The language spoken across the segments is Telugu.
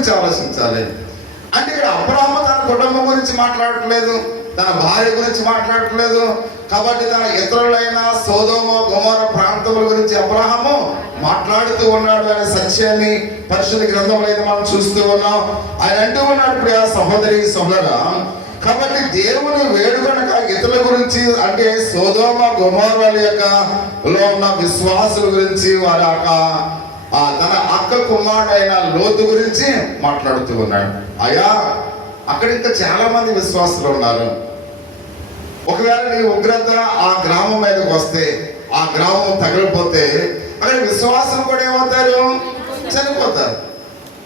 గురించి ఆలోచించాలి. అంటే ఇక్కడ అబ్రాహాము తన కుటుంబం గురించి మాట్లాడట్లేదు, తన భార్య గురించి మాట్లాడట్లేదు. కాబట్టి తన ఇతరులైన సొదొమ గొమొర్రా ప్రాంతముల గురించి అబ్రాహాము మాట్లాడుతూ ఉన్నాడు అనే సత్యాన్ని పరిశుద్ధ గ్రంథంలో అయితే మనం చూస్తూ ఉన్నాం. ఆయన అంటూ ఉన్నాడు, ప్రియ సహోదరి సహోదరా, కాబట్టి దేవుని వేడుకొనక ఇతరుల గురించి, అంటే సొదొమ గొమొర్రాల యొక్క లో ఉన్న విశ్వాసుల గురించి, వారి తన అక్క కుమారుడైన లోతు గురించి మాట్లాడుతూ ఉన్నాడు. అయ్యా, అక్కడ ఇంకా చాలా మంది విశ్వాసులు ఉన్నారు. ఒకవేళ నీ ఉగ్రత ఆ గ్రామం మీదకి వస్తే, ఆ గ్రామం తగిలిపోతే అక్కడ విశ్వాసులు కూడా ఏమవుతారు? చనిపోతారు.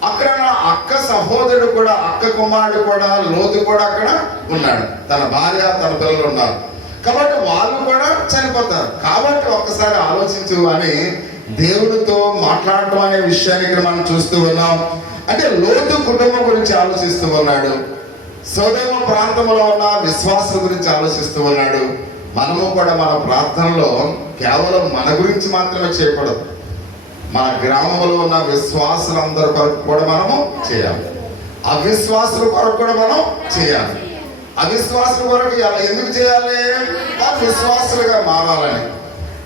అక్కడ నా అక్క సహోదరుడు కూడా, అక్క కుమారుడు కూడా, లోతు కూడా అక్కడ ఉన్నాడు. తన భార్య, తన పిల్లలు ఉన్నారు. కాబట్టి వాళ్ళు కూడా చనిపోతారు. కాబట్టి ఒక్కసారి ఆలోచించు అని దేవుడితో మాట్లాడటం అనే విషయాన్ని ఇక్కడ మనం చూస్తూ ఉన్నాం. అంటే లోతు కుటుంబం గురించి ఆలోచిస్తూ ఉన్నాడు, సొదొమ ప్రాంతంలో ఉన్న విశ్వాసుల గురించి ఆలోచిస్తూ ఉన్నాడు. మనము కూడా మన ప్రార్థనలో కేవలం మన గురించి మాత్రమే చేయకూడదు, మన గ్రామంలో ఉన్న విశ్వాసులందరి కొరకు కూడా మనము చేయాలి, అవిశ్వాసుల కొరకు కూడా మనం చేయాలి. అవిశ్వాసుల కొరకు ఎందుకు చేయాలి? విశ్వాసులుగా మారాలని.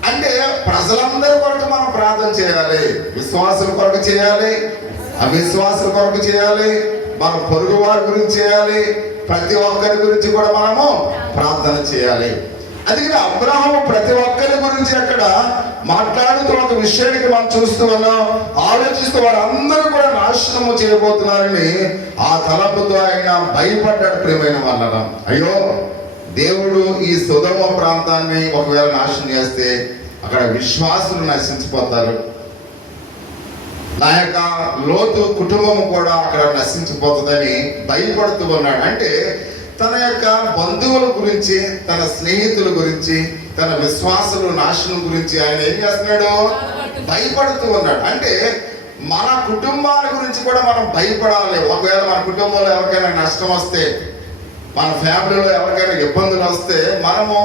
అంటే ప్రజలందరి కొరకు మనం ప్రార్థన చేయాలి. విశ్వాసుల కొరకు చేయాలి, అవిశ్వాసుల కొరకు చేయాలి, మన పొరుగు వారి గురించి చేయాలి, ప్రతి ఒక్కరి గురించి కూడా మనము ప్రార్థన చేయాలి. అందుకని అబ్రాహాము ప్రతి ఒక్కరి గురించి అక్కడ మాట్లాడుతూ ఒక విషయానికి మనం చూస్తూ ఉన్నాం, ఆలోచిస్తూ వారందరూ కూడా నాశనము చేయబోతున్నారని ఆ తలపుతో ఆయన భయపడ్డాడు. ప్రియమైన వాళ్ళం, అయ్యో దేవుడు ఈ సొదొమ ప్రాంతాన్ని ఒకవేళ నాశనం చేస్తే అక్కడ విశ్వాసులు నశించిపోతారు, నా యొక్క లోతు కుటుంబం కూడా అక్కడ నశించిపోతుందని భయపడుతూ ఉన్నాడు. అంటే తన యొక్క బంధువుల గురించి, తన స్నేహితుల గురించి, తన విశ్వాసులు నాశనం గురించి ఆయన ఏం చేస్తున్నాడు? భయపడుతూ ఉన్నాడు. అంటే మన కుటుంబాల గురించి కూడా మనం భయపడాలి. ఒకవేళ మన కుటుంబంలో ఎవరికైనా నష్టం వస్తే, మన ఫ్యామిలీలో ఎవరికైనా ఇబ్బందులు వస్తే మనము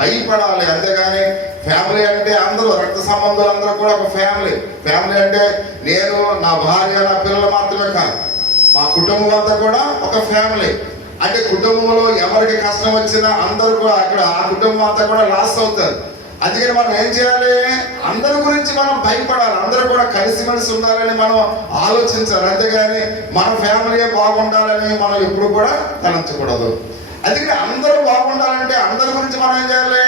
భయపడాలి. అంతేగాని ఫ్యామిలీ అంటే అందరూ రక్త సంబంధాలు అందరూ కూడా ఒక ఫ్యామిలీ. ఫ్యామిలీ అంటే నేను, నా భార్య, నా పిల్లలు మాత్రమే కాదు, మా కుటుంబం అంతా కూడా ఒక ఫ్యామిలీ. అంటే కుటుంబంలో ఎవరికి కష్టం వచ్చినా అందరూ కూడా అక్కడ ఆ కుటుంబం అంతా కూడా లాస్ అవుతారు. అందుకని మనం ఏం చేయాలి? అందరి గురించి మనం భయపడాలి, అందరూ కూడా కలిసిమెలిసి ఉండాలని మనం ఆలోచించాలి. అంతేగాని మన ఫ్యామిలీయే బాగుండాలని మనం ఎప్పుడు కూడా తలంచకూడదు. అందుకని అందరూ బాగుండాలంటే అందరి గురించి మనం ఏం చేయాలి?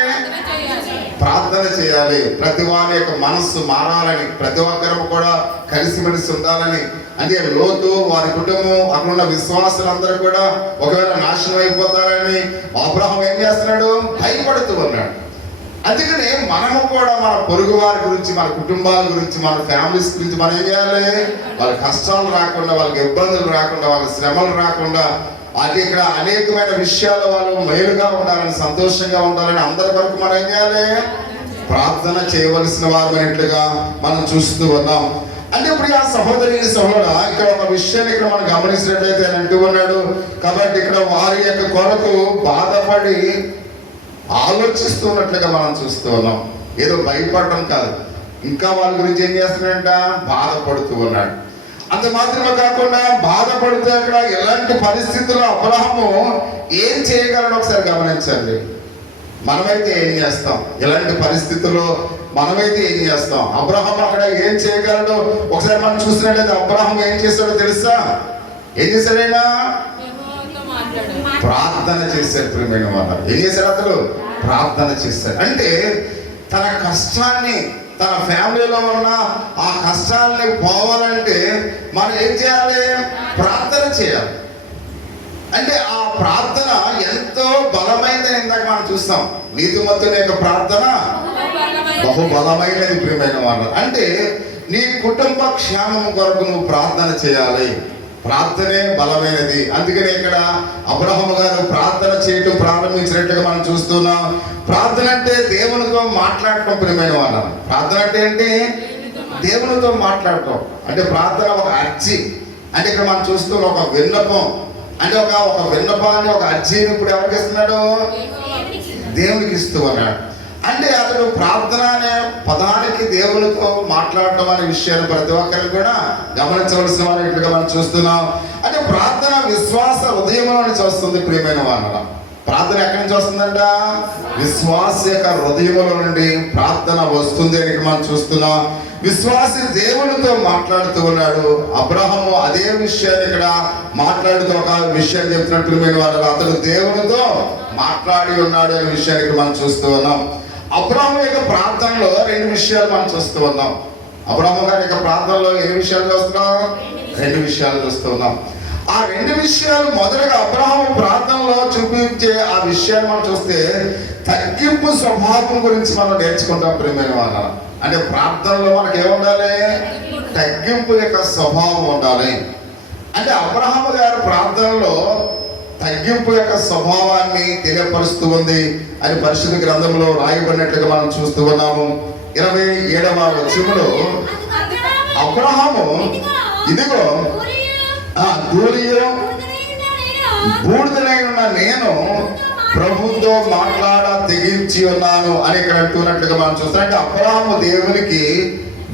ప్రార్థన చేయాలి. ప్రతి వారి యొక్క మనస్సు మారాలని, ప్రతి ఒక్కరు కూడా కలిసిమెలిసి ఉండాలని. అంటే లోతు, వారి కుటుంబం, అక్కడ ఉన్న విశ్వాసులందరూ కూడా ఒకవేళ నాశనం అయిపోతారని అబ్రాహాము ఏం చేస్తున్నాడు? భయపడుతూ ఉన్నాడు. అందుకని మనము కూడా మన పొరుగు వారి గురించి, మన కుటుంబాల గురించి, మన ఫ్యామిలీస్ గురించి మనం ఏం చేయాలి? వాళ్ళ కష్టాలు రాకుండా, వాళ్ళకి ఇబ్బందులు రాకుండా, వాళ్ళ శ్రమలు రాకుండా, అది ఇక్కడ అనేకమైన విషయాలు వాళ్ళు మేలుగా ఉండాలని, సంతోషంగా ఉండాలని అందరి వరకు మనం ఏం చేయాలి? ప్రార్థన చేయవలసిన వారమైనట్లుగా మనం చూస్తూ ఉన్నాం. అంటే ఇప్పుడు ఆ సహోదరి సహోదర ఇక్కడ ఒక విషయాన్ని ఇక్కడ మనం గమనించినట్లయితే ఆయన అంటూ ఉన్నాడు, కాబట్టి ఇక్కడ వారి యొక్క కొరకు బాధపడి ఆలోచిస్తున్నట్లుగా మనం చూస్తూ ఉన్నాం. ఏదో భయపడటం కాదు, ఇంకా వాళ్ళ గురించి ఏం చేస్తున్నాడంట? బాధపడుతూ ఉన్నాడు. అంత మాత్రమే కాకుండా బాధపడుతూ అక్కడ ఎలాంటి పరిస్థితుల్లో అబ్రాహాము ఏం చేయగలడు ఒకసారి గమనించండి. మనమైతే ఏం చేస్తాం? ఎలాంటి పరిస్థితుల్లో మనమైతే ఏం చేస్తాం? అబ్రాహాము అక్కడ ఏం చేయగలడు ఒకసారి మనం చూసినట్లయితే అబ్రాహాము ఏం చేశాడో తెలుసా? ఏం చేశాడైనా? ప్రార్థన చేశాడు. ప్రియమైన వాళ్ళ, ఏం చేశాడు? అతడు ప్రార్థన చేశాడు. అంటే తన కష్టాన్ని, తన ఫ్యామిలీలో ఉన్న ఆ కష్టాలని పోవాలంటే మనం ఏం చేయాలి? ప్రార్థన చేయాలి. అంటే ఆ ప్రార్థన ఎంతో బలమైనదని ఇందాక మనం చూస్తాం. నీతిమంతుని యొక్క ప్రార్థన బహు బలమైనది. ప్రియమైన వాళ్ళ, అంటే నీ కుటుంబ క్షేమం కొరకు నువ్వు ప్రార్థన చేయాలి. ప్రార్థనే బలమైనది. అందుకనే ఇక్కడ అబ్రాహాము గారు ప్రార్థన చేయటం ప్రారంభించినట్టుగా మనం చూస్తున్నాం. ప్రార్థన అంటే దేవునితో మాట్లాడటం. ప్రియమైన వాళ్ళ, ప్రార్థన అంటే ఏంటి? దేవునితో మాట్లాడటం. అంటే ప్రార్థన ఒక అర్జీ. అంటే ఇక్కడ మనం చూస్తున్న ఒక విన్నపం. అంటే ఒక విన్నపాన్ని, ఒక అర్జీని ఇప్పుడు ఎవరికి ఇస్తున్నాడు? దేవునికి ఇస్తూ ఉన్నాడు. అంటే అతడు ప్రార్థన అనే పదానికి దేవునితో మాట్లాడటం అనే విషయాన్ని ప్రతి ఒక్కరు కూడా గమనించవలసిన వారిగా మనం చూస్తున్నాం. అంటే ప్రార్థన విశ్వాస హృదయంలో నుంచి వస్తుంది ప్రియమైన వాళ్ళ. ప్రార్థన ఎక్కడి నుంచి వస్తుందంట? విశ్వాస యొక్క హృదయంలో నుండి ప్రార్థన వస్తుంది అని మనం చూస్తున్నాం. విశ్వాసి దేవునితో మాట్లాడుతూ ఉన్నాడు. అబ్రహాము అదే విషయాన్ని ఇక్కడ మాట్లాడుతూ ఒక విషయాన్ని చెప్తున్నట్టు ప్రియమైన వాళ్ళు, అతడు దేవునితో మాట్లాడి ఉన్నాడు అనే విషయానికి మనం చూస్తూ ఉన్నాం. అబ్రహాము యొక్క ప్రార్థనలో రెండు విషయాలు మనం చూస్తూ ఉన్నాం. అబ్రహాము గారి యొక్క ప్రార్థనలో ఎన్ని విషయాలు చూస్తున్నాం? రెండు విషయాలు చూస్తూ ఉన్నాం. ఆ రెండు విషయాలు మొదటగా అబ్రహాము ప్రార్థనలో చూపించే ఆ విషయాన్ని మనం చూస్తే తగ్గింపు స్వభావం గురించి మనం నేర్చుకుంటాం ప్రియమైన వాళ్ళ. అంటే ప్రార్థనలో మనకి ఏముండాలి? తగ్గింపు యొక్క స్వభావం ఉండాలి. అంటే అబ్రహాము గారి ప్రార్థనలో తగ్గింపు యొక్క స్వభావాన్ని తెలియపరుస్తూ ఉంది అని పరిశుద్ధ గ్రంథంలో రాయబడినట్లుగా మనం చూస్తూ ఉన్నాము. 27వ వచనంలో అబ్రహాము ఇదిగో బూడిదలై ఉన్న నేను ప్రభుతో మాట్లాడ తెగించి ఉన్నాను అని ఇక్కడ అంటున్నట్లుగా మనం చూస్తాం. అంటే అబ్రహాము దేవునికి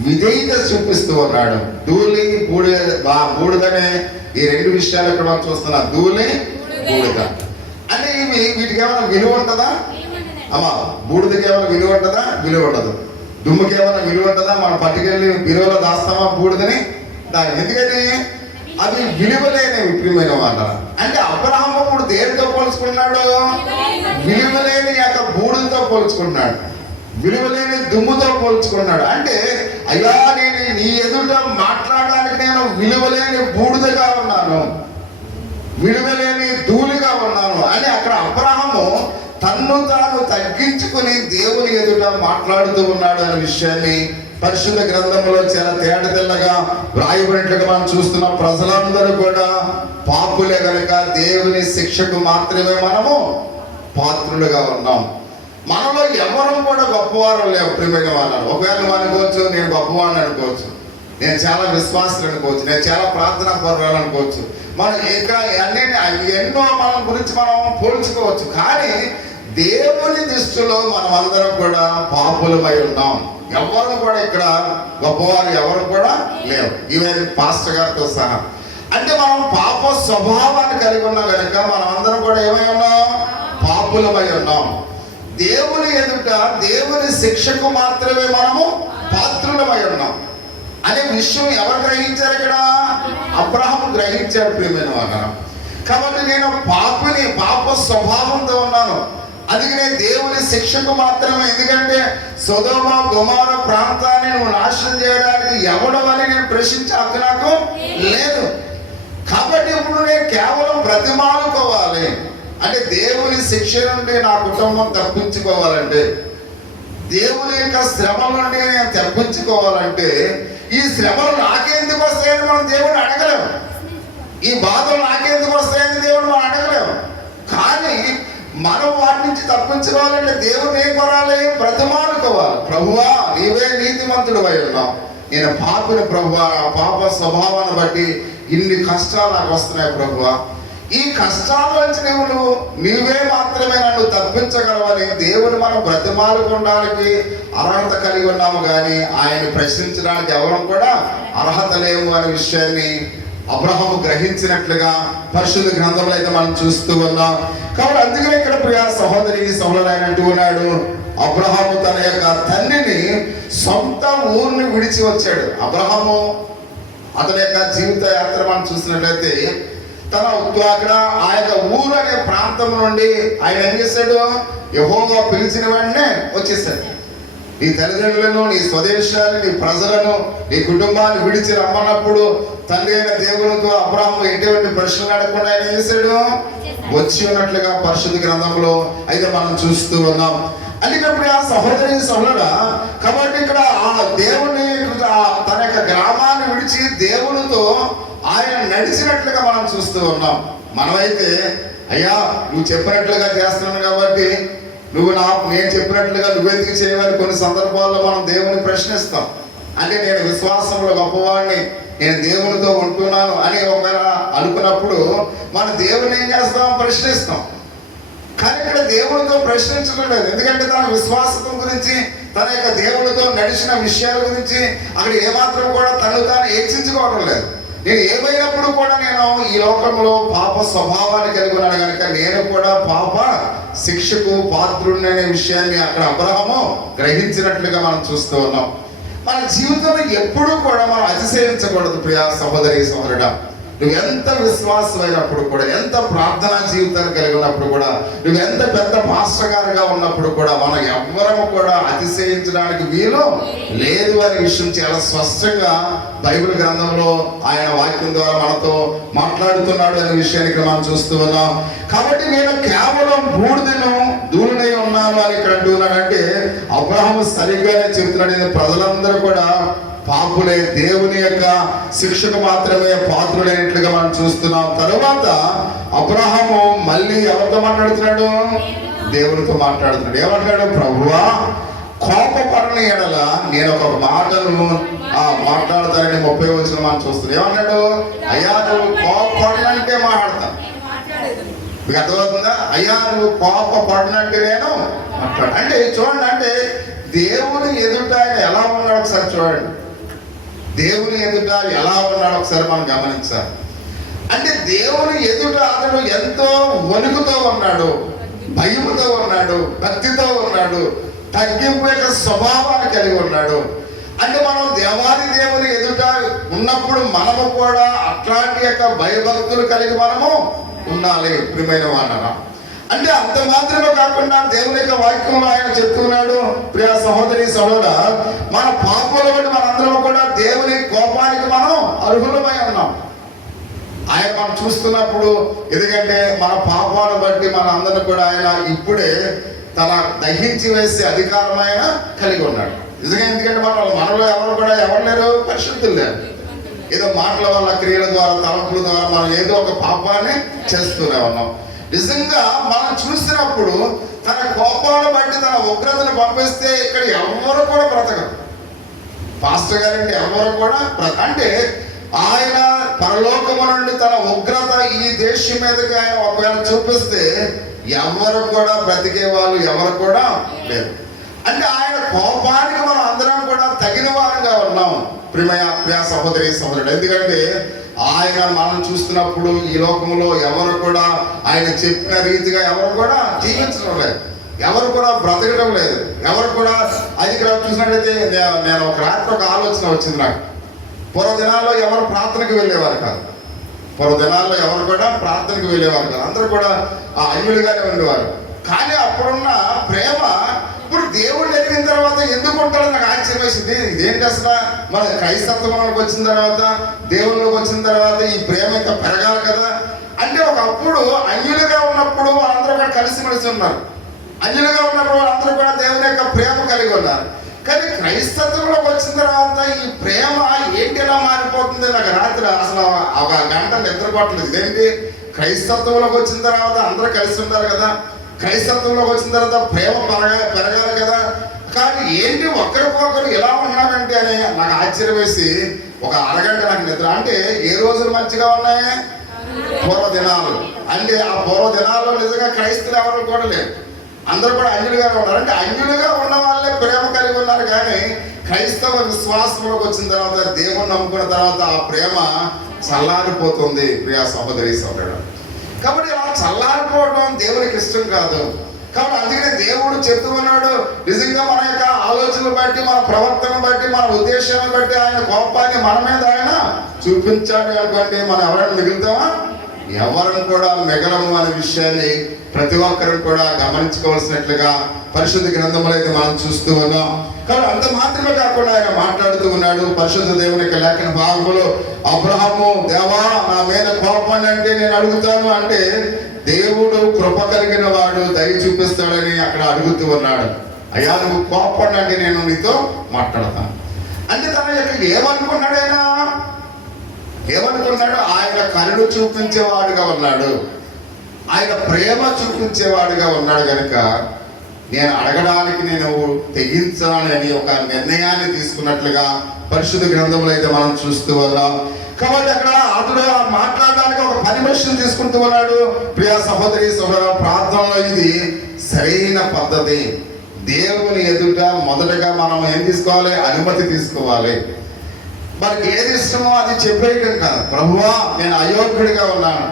విధేయత చూపిస్తూ ఉన్నాడు. ధూళి బూడిదనే ఈ రెండు విషయాలు ఇక్కడ మనం చూస్తున్నాం. ధూళి బూడిద అంటే వీటికి ఏమైనా విలువ ఉంటుందా అమ్మా? బూడిదకి ఏమైనా విలువ ఉంటుందా? విలువ ఉండదు. దుమ్ముకి ఏమైనా విలువ ఉంటుందా? మనం పట్టుకెళ్ళి బిరువలో దాస్తామా బూడిదని? ఎందుకని అది విలువలేని విప్రియమైన మాట. అంటే అబ్రహాము ఇప్పుడు దేనితో పోల్చుకున్నాడు? విలువలేని యొక్క బూడిదతో పోల్చుకున్నాడు, విలువలేని దుమ్ముతో పోల్చుకున్నాడు. అంటే అయ్యా నేను నీ ఎదుట మాట్లాడడానికి నేను విలువలేని బూడిదగా ఉన్నాను, విలువలేని ధూళిగా ఉన్నాను అని అక్కడ అబ్రహాము తన్ను తాను తగ్గించుకుని దేవుని ఎదుట మాట్లాడుతూ ఉన్నాడు అనే విషయాన్ని పరిశుద్ధ గ్రంథంలో చాలా తేటతెల్లగా వ్రాయబడినట్లుగా మనం చూస్తున్నాం. ప్రజలందరూ కూడా పాపులే కనుక దేవుని శిక్షకు మాత్రమే మనము పాత్రులుగా ఉన్నాం. మనలో ఎవరు కూడా గొప్పవారు లేవు ప్రియమైన వాళ్ళు. ఒకవేళ నువ్వు అనుకోవచ్చు నేను గొప్పవాడిని అనుకోవచ్చు, నేను చాలా విశ్వాసులు అనుకోవచ్చు, నేను చాలా ప్రార్థనా పరురాలు అనుకోవచ్చు, మనం ఇంకా ఎన్నో మన గురించి మనం పోల్చుకోవచ్చు. కానీ దేవుని దృష్టిలో మనం అందరం కూడా పాపులమై ఉన్నాం. ఎవరు కూడా ఇక్కడ గొప్పవారు ఎవరు కూడా లేవు, ఈవెన్ పాస్టర్ గారితో సహా. అంటే మనం పాప స్వభావాన్ని కలిగి ఉన్నాం కనుక మనం అందరం కూడా ఏమై ఉన్నాం? పాపులమై ఉన్నాం. దేవుని ఎదుట దేవుని శిక్షకు మాత్రమే మనము పాత్రులమై ఉన్నాం అనే విషయం ఎవరు గ్రహించారు? ఇక్కడ అబ్రహాము గ్రహించాడు ప్రియమైన వాళ్ళ. కాబట్టి నేను పాపిని, పాప స్వభావంతో ఉన్నాను, అందుకనే దేవుని శిక్షకు మాత్రమే. ఎందుకంటే సొదొమ గొమొర్రా ప్రాంతాన్ని నువ్వు నాశనం చేయడానికి ఎవడవని నేను ప్రశ్నించే హక్కు నాకు లేదు. కాబట్టి ఇప్పుడు నేను కేవలం బ్రతిమాలుకోవాలి. అంటే దేవుని శిక్ష నుండి నా కుటుంబం తప్పించుకోవాలంటే, దేవుని యొక్క శ్రమల నుండి నేను తప్పించుకోవాలంటే, ఈ శ్రమలు నాకెందుకు వస్తాయని మనం దేవుని అడగలేము, ఈ బాధలు నాకెందుకు వస్తాయని దేవుని మనం అడగలేము. కానీ మనం వాటి నుంచి తప్పించుకోవాలంటే దేవుని ఏం కొరాలి? బ్రతిమాలుకోవాలి. ప్రభువా నీవే నీతిమంతుడు అయి ఉన్నావు, నేను పాపిని ప్రభువా, పాప స్వభావాన్ని బట్టి ఇన్ని కష్టాలు నాకు వస్తున్నాయి ప్రభువా, ఈ కష్టాల నుంచి నీవే మాత్రమే నన్ను తప్పించగలవని దేవుని మనం బ్రతిమాలుకోవడానికి అర్హత కలిగి ఉన్నాము. కానీ ఆయన ప్రశ్నించడానికి ఎవరు కూడా అర్హత లేము అనే విషయాన్ని అబ్రహాము గ్రహించినట్లుగా పరిశుద్ధ గ్రంథంలో అయితే మనం చూస్తూ ఉన్నాం. కాబట్టి అందుకనే ఇక్కడ ప్రియ సహోదరి సహోదరుడు అంటూ ఉన్నాడు, అబ్రహాము తన యొక్క తండ్రిని సొంత ఊరిని విడిచి వచ్చాడు. అబ్రహాము అతని యొక్క జీవిత యాత్ర మనం చూసినట్లయితే తన అక్కడ ఆ యొక్క ఊరు అనే ప్రాంతం నుండి ఆయన ఏం చేశాడు? యెహోవా పిలిచిన వెంటనే వచ్చేసాడు. నీ తల్లిదండ్రులను, నీ స్వదేశాన్ని, నీ ప్రజలను, నీ కుటుంబాన్ని విడిచి రమ్మన్నప్పుడు తండ్రి అయిన దేవునితో అబ్రహాము ఎటువంటి ప్రశ్నలు అడగకుండా ఆయన ఏం చేశాడు? వచ్చి ఉన్నట్లుగా పరిశుద్ధ గ్రంథంలో అయితే మనం చూస్తూ ఉన్నాం. అందుకప్పుడు ఆ సహోదరి సహోదరుడా, కాబట్టి ఇక్కడ ఆ దేవుని తన యొక్క గ్రామాన్ని విడిచి దేవునితో ఆయన నడిచినట్లుగా మనం చూస్తూ ఉన్నాం. మనమైతే అయ్యా నువ్వు చెప్పినట్లుగా చేస్తున్నాను కాబట్టి నేను చెప్పినట్లుగా నువ్వెందుకు చేయమని కొన్ని సందర్భాల్లో మనం దేవుని ప్రశ్నిస్తాం. అంటే నేను విశ్వాసంలో గొప్పవాడిని, నేను దేవునితో ఉంటున్నాను అని ఒకవేళ అనుకున్నప్పుడు మన దేవుని ఏం చేస్తాం? ప్రశ్నిస్తాం. కానీ ఇక్కడ దేవుడితో ప్రశ్నించడం లేదు. ఎందుకంటే తన విశ్వాసం గురించి, తన యొక్క దేవుడితో నడిచిన విషయాల గురించి అక్కడ ఏమాత్రం కూడా తను తాను హెచ్చించుకోవడం లేదు. నేను ఏమైనప్పుడు కూడా నేను ఈ లోకంలో పాప స్వభావాన్ని కలిగి ఉన్నాను కనుక నేను కూడా పాప శిక్షకు పాత్రుడిని అనే విషయాన్ని అక్కడ అబ్రహాము గ్రహించినట్లుగా మనం చూస్తూ ఉన్నాం. మన జీవితంలో ఎప్పుడూ కూడా మనం అతిశయించకూడదు ప్రియా సహోదరి సహోదరుడా. నువ్వు ఎంత విశ్వాసమైనప్పుడు కూడా, ఎంత ప్రార్థనా జీవితాన్ని కలిగి ఉన్నప్పుడు కూడా, నువ్వు ఎంత పెద్ద పాస్టర్ గారుగా ఉన్నప్పుడు కూడా మనం ఎవ్వరము కూడా అతిశయించడానికి వీలు లేదు అనే విషయం చాలా స్పష్టంగా బైబిల్ గ్రంథంలో ఆయన వాక్యం ద్వారా మనతో మాట్లాడుతున్నాడు అనే విషయానికి మనం చూస్తూ ఉన్నాం. కాబట్టి నేను కేవలం బూడిదను ధూళినై ఉన్నాను అని ఇక్కడ అంటున్నాడంటే అబ్రహాము సరిగ్గానే చెప్తున్నాడు. ప్రజలందరూ కూడా పాపులే, దేవుని యొక్క శిక్షకు మాత్రమే పాత్రులైనట్లుగా మనం చూస్తున్నాం. తరువాత అబ్రహాము మళ్ళీ ఎవరితో మాట్లాడుతున్నాడు? దేవునితో మాట్లాడుతున్నాడు. ఏమంటాడు? ప్రభువా, కోపపడని ఎడల నేను ఒక మాటను మాట్లాడతానని 30 వచనం మనం చూస్తున్నాం. ఏమన్నాడు? అయ్యా నువ్వు కోపపడనంటే మాట్లాడతాను. మీకు అర్థమవుతుందా? అయ్యా నువ్వు కోపపడనంటే నేను మాట్లాడు అంటే చూడండి, అంటే దేవుని ఎదుట ఆయన ఎలా ఉన్నాడు ఒకసారి చూడండి. దేవుని ఎదుట ఎలా ఉన్నాడు ఒకసారి మనం గమనించాలి. అంటే దేవుని ఎదుట అతడు ఎంతో వణుకుతో ఉన్నాడు, భయముతో ఉన్నాడు, భక్తితో ఉన్నాడు, తగ్గింపు యొక్క స్వభావాన్ని కలిగి ఉన్నాడు. అంటే మనం దేవాది దేవుని ఎదుట ఉన్నప్పుడు మనము కూడా అట్లాంటి యొక్క భయభక్తులు కలిగి మనము ఉండాలి ప్రియమైన వాళ్ళ. అంటే అంత మాత్రమే కాకుండా దేవుని యొక్క వాక్యంలో ఆయన చెప్తున్నాడు, ప్రియ సహోదరి సహోదర, మన పాపముల బట్టి మనందరం కూడా దేవుని కోపానికి మనం అర్హులమై ఉన్నాం. ఆయన మనం చూస్తున్నప్పుడు, ఎందుకంటే మన పాపాలను బట్టి మన అందరిని కూడా ఆయన ఇప్పుడే తన దహించి వేసే అధికారం ఆయన కలిగి ఉన్నాడు. నిజంగా ఎందుకంటే మనలో ఎవరు లేరు, పరిశుద్ధులు లేరు. ఏదో మాటల వల్ల, క్రియల ద్వారా, తలంపుల ద్వారా మనం ఏదో ఒక పాపాన్ని చేస్తూనే ఉన్నాం. నిజంగా మనం చూసినప్పుడు తన కోపాలను బట్టి తన ఉగ్రతను పంపిస్తే ఇక్కడ ఎవరు కూడా బ్రతకరు. పాస్టర్ గారంటే ఎవరు కూడా అంటే ఆయన పరలోకము నుండి తన ఉగ్రత ఈ దేశం మీదకి ఆయన ఒకవేళ చూపిస్తే ఎవరు కూడా బ్రతికే వాళ్ళు ఎవరు కూడా లేరు. అంటే ఆయన కోపానికి మనం అందరం కూడా తగిన వారంగా ఉన్నాం ప్రియ సహోదరి సహోదరుడు. ఎందుకంటే ఆయన మనం చూస్తున్నప్పుడు ఈ లోకంలో ఎవరు కూడా ఆయన చెప్పిన రీతిగా ఎవరు కూడా జీవించడం లేదు, ఎవరు కూడా బ్రతకడం లేదు, ఎవరు కూడా అది ఇక్కడ చూసినట్లయితే నేను ఒక రాత్రి ఒక ఆలోచన వచ్చింది నాకు. పూర్వదినాల్లో ఎవరు ప్రార్థనకు వెళ్ళేవారు కాదు, పూర్వదినాల్లో ఎవరు కూడా ప్రార్థనకు వెళ్ళేవారు కాదు, అందరూ కూడా అన్యులుగానే ఉండేవారు. కానీ అప్పుడున్న ప్రేమ ఇప్పుడు దేవుళ్ళు ఎరిగిన తర్వాత ఎందుకు ఉంటాడో నాకు ఆశ్చర్యం వేసింది. ఇదేంటి అసలు మన క్రైస్తత్వంలోకి వచ్చిన తర్వాత, దేవుళ్ళలోకి వచ్చిన తర్వాత ఈ ప్రేమ ఇంకా పెరగాలి కదా. అంటే ఒకప్పుడు అన్యులుగా ఉన్నప్పుడు వాళ్ళందరూ కూడా కలిసిమెలిసి ఉన్నారు, అన్యులుగా ఉన్నప్పుడు వాళ్ళందరూ కూడా దేవుని యొక్క ప్రేమ కలిగి ఉన్నారు. కానీ క్రైస్తత్వంలోకి వచ్చిన తర్వాత ఈ ప్రేమ ఏంటి ఎలా మారిపోతుంది నాకు రాత్రి అసలు ఒక గంట నిద్రపోవట్లేదు. ఇదేంటి, క్రైస్తత్వంలోకి వచ్చిన తర్వాత అందరూ కలిసి ఉంటారు కదా, క్రైస్తత్వంలోకి వచ్చిన తర్వాత ప్రేమ పెరగాలి కదా, కానీ ఏంటి ఒకరికొకరు ఎలా ఉన్నారంటే అని నాకు ఆశ్చర్యం వేసి ఒక అరగంట నాకు నిద్ర. అంటే ఏ రోజులు మంచిగా ఉన్నాయి? పూర్వదినాలు. అంటే ఆ పూర్వదినాల్లో నిజంగా క్రైస్తవులు ఎవరు కూడా లేరు, అందరూ కూడా అన్యులుగా ఉన్నారు. అంటే అన్యులుగా ఉన్న వాళ్ళే ప్రేమ కలిగి ఉన్నారు. కానీ క్రైస్తవ విశ్వాసంలోకి వచ్చిన తర్వాత, దేవుని నమ్ముకున్న తర్వాత ఆ ప్రేమ చల్లారిపోతుంది ప్రియా సహోదరి సహోదరుడు. కాబట్టి అలా చల్లారిపోవడం దేవునికి ఇష్టం కాదు. కాబట్టి అందుకనే దేవుడు చెప్తూ ఉన్నాడు, నిజంగా మన యొక్క ఆలోచనలు బట్టి, మన ప్రవర్తన బట్టి, మన ఉద్దేశాలను బట్టి ఆయన కోపాన్ని మన మీద ఆయన చూపించాడు అనుకోండి, మనం ఎవరైనా మిగులుతామా? ఎవరిని కూడా మిగలము అనే విషయాన్ని ప్రతి ఒక్కరు కూడా గమనించుకోవాల్సినట్లుగా పరిశుద్ధ గ్రంథంలో అయితే మనం చూస్తూ ఉన్నాం. కాబట్టి అంత మాత్రమే కాకుండా ఆయన మాట్లాడుతూ ఉన్నాడు పరిశుద్ధ దేవుని యొక్క లేఖన భాగంలో, అబ్రహాము, దేవా నా మీద కోపాన్ని అంటే నేను అడుగుతాను అంటే దేవుడు కృప కలిగిన వాడు, దయ చూపిస్తాడని అక్కడ అడుగుతూ ఉన్నాడు. అయ్యా నువ్వు కోపండి అంటే నేను నీతో మాట్లాడతాను అంటే తన యొక్క ఏమనుకున్నాడు ఆయన కరుణ చూపించేవాడుగా ఉన్నాడు, ఆయన ప్రేమ చూపించేవాడుగా ఉన్నాడు కనుక నేను అడగడానికి నేను తెగించాలని ఒక నిర్ణయాన్ని తీసుకున్నట్లుగా పరిశుద్ధ గ్రంథంలో అయితే మనం చూస్తూ ఉన్నాం. కాబట్టి అక్కడ అతడు మాట్లాడడానికి ఒక 10 డెసిషన్ తీసుకుంటూ ఉన్నాడు. ప్రియ సహోదరి సహోదర, ప్రార్థనలో ఇది సరైన పద్ధతి. దేవుని ఎదుట మొదటగా మనం ఏం తీసుకోవాలి? అనుమతి తీసుకోవాలి. మనకి ఏది ఇష్టమో అది చెప్పేయటం కాదు. ప్రభువా, నేను అయోగ్యుడిగా ఉన్నాను,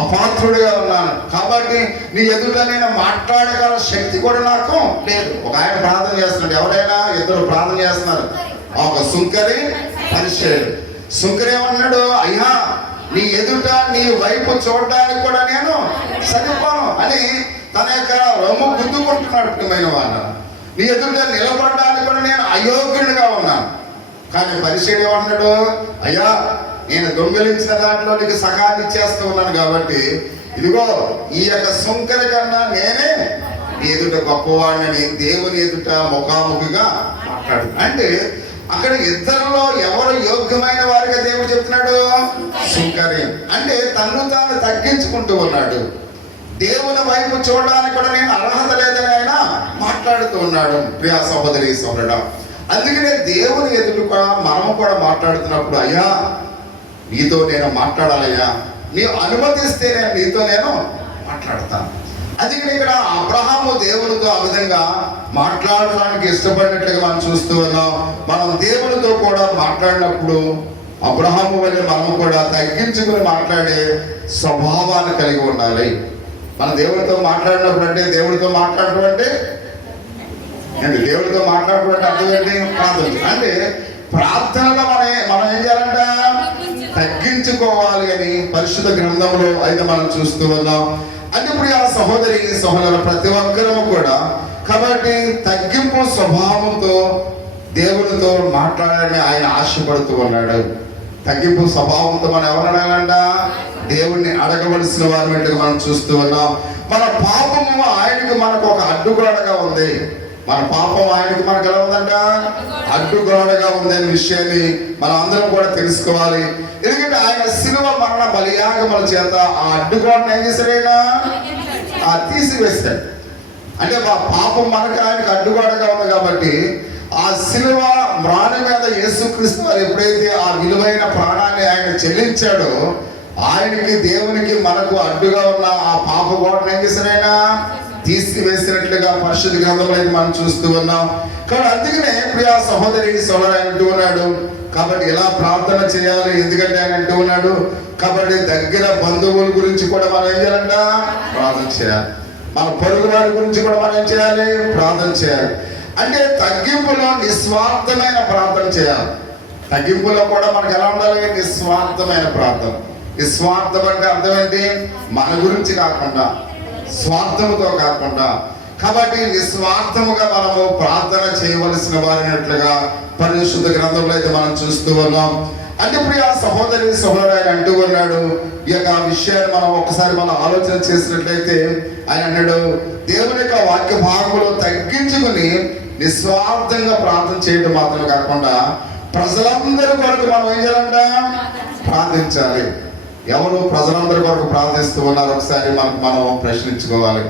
అపాత్రుడిగా ఉన్నాను, కాబట్టి నీ ఎదుట నేను మాట్లాడగల శక్తి కూడా నాకు లేదు. ఒక ఆయన ప్రార్థన చేస్తున్నాడు. ఎవరైనా ఇద్దరు ప్రార్థన చేస్తున్నారు. ఒక సుంకరి, పరిచయుడు. సుంకరి ఏమన్నాడు? అయ్యా, నీ ఎదుట నీ వైపు చూడడానికి కూడా నేను సరిపోను అని తన యొక్క రొమ్ము గుద్దుకుంటున్నాడు. ప్రియమైన వాడు, నీ ఎదుట నిలబడడానికి కూడా నేను అయోగ్యుడిగా ఉన్నాను. కానీ పరిచయుడు ఏమన్నాడు? అయ్యా, నేను దొంగిలించిన దాంట్లో నీకు సగాన్ని ఇచ్చేస్తూ ఉన్నాను, కాబట్టి ఇదిగో ఈ యొక్క సుంకరి కన్నా నేనే నీ ఎదుట గొప్పవాడిని దేవుని ఎదుట ముఖాముఖిగా మాట్లాడు. అంటే అక్కడ ఇద్దరిలో ఎవరు యోగ్యమైన వారిగా దేవుడు చెప్తున్నాడు? సుంకరి. అంటే తన్ను తాను తగ్గించుకుంటూ ఉన్నాడు. దేవుని వైపు చూడడానికి కూడా నేను అర్హత లేదని ఆయన మాట్లాడుతూ ఉన్నాడు. ప్రియ సహోదరి సహోదరుడా, అందుకనే దేవుని ఎదుట మనం కూడా మాట్లాడుతున్నప్పుడు, అయ్యా నీతో నేను మాట్లాడాలయ్యా, నీ అనుమతిస్తే నీతో నేను మాట్లాడతాను. అందుకని ఇక్కడ అబ్రహాము దేవునితో ఆ విధంగా మాట్లాడడానికి ఇష్టపడినట్లుగా మనం చూస్తూ ఉన్నాం. మనం దేవునితో కూడా మాట్లాడినప్పుడు అబ్రహాము వల్ల మనం కూడా తగ్గించుకుని మాట్లాడే స్వభావాన్ని కలిగి ఉండాలి. మన దేవునితో మాట్లాడినప్పుడు, అంటే దేవుడితో మాట్లాడటం అంటే దేవుడితో మాట్లాడటం అంటే అర్థం ఏంటి? ప్రార్థన. అంటే ప్రార్థనలో మనం ఏం చేయాలంట? తగ్గించుకోవాలి అని పరిశుద్ధ గ్రంథంలో అయితే మనం చూస్తూ ఉన్నాం. అంటే ఇప్పుడు ఆ సహోదరి సహోదరు ప్రతి ఒక్కరము కూడా కాబట్టి తగ్గింపు స్వభావంతో దేవునితో మాట్లాడాలని ఆయన ఆశపడుతూ ఉన్నాడు. తగ్గింపు స్వభావంతో మనం ఎవరు అడగాలంట? దేవుణ్ణి అడగవలసిన వారి మనం చూస్తూ ఉన్నాం. మన పాపము ఆయనకు మనకు ఒక అడ్డుగోడగా ఉంది. మన పాపం ఆయనకి మనకు ఎలా ఉందంట? అడ్డుగోడగా ఉంది అనే విషయాన్ని మనం అందరం కూడా తెలుసుకోవాలి. ఎందుకంటే ఆయన శిలువ మరణ బలియాగముల చేత ఆ అడ్డుగోడను ఏం చేశాడైనా తీసివేశాడు. అంటే మా పాపం మనకు ఆయనకు అడ్డుగోడగా ఉంది కాబట్టి ఆ శిలువ మ్రాణి మీద యేసుక్రీస్తు వారు ఎప్పుడైతే ఆ విలువైన ప్రాణాన్ని ఆయన చెల్లించాడో, ఆయనకి దేవునికి మనకు అడ్డుగా ఉన్న ఆ పాప గోడను ఏం చేశాడైనా తీసివేసినట్లుగా పరిశుద్ధ గ్రంథంలో మనం చూస్తూ ఉన్నాం. కాబట్టి అందుకనే ప్రియ సహోదరి సోదరు ఆయన అంటూ ఉన్నాడు, కాబట్టి ఎలా ప్రార్థన చేయాలి? ఎందుకంటే ఆయన అంటూ ఉన్నాడు, కాబట్టి దగ్గర బంధువుల గురించి కూడా మనం ఏం చేయాలంట? ప్రార్థన చేయాలి. మన పొరుగు వారి గురించి కూడా మనం ఏం చేయాలి? ప్రార్థన చేయాలి. అంటే తగ్గింపులో నిస్వార్థమైన ప్రార్థన చేయాలి. తగ్గింపులో కూడా మనకు ఎలా ఉండాలి? నిస్వార్థమైన ప్రార్థన. నిస్వార్థం అంటే అర్థం ఏంటి? మన గురించి కాకుండా, స్వార్థముతో కాకుండా. కాబట్టి నిస్వార్థముగా మనము ప్రార్థన చేయవలసిన వారినట్లుగా పరిశుద్ధ గ్రంథంలో అయితే మనం చూస్తూ ఉన్నాం. అంటే ఇప్పుడు ఆ సహోదరి సహోదరు ఆయన అంటూ ఉన్నాడు. ఈ యొక్క విషయాన్ని మనం ఒకసారి మనం ఆలోచన చేసినట్లయితే ఆయన అన్నాడు, దేవుని యొక్క వాక్య భాగంలో తగ్గించుకుని నిస్వార్థంగా ప్రార్థన చేయడం మాత్రం కాకుండా ప్రజలందరి కొరకు మనం ఏం చేయాలంట? ప్రార్థించాలి. ఎవరు ప్రజలందరి కొరకు ప్రార్థిస్తూ ఉన్నారు? ఒకసారి మనం ప్రశ్నించుకోవాలి.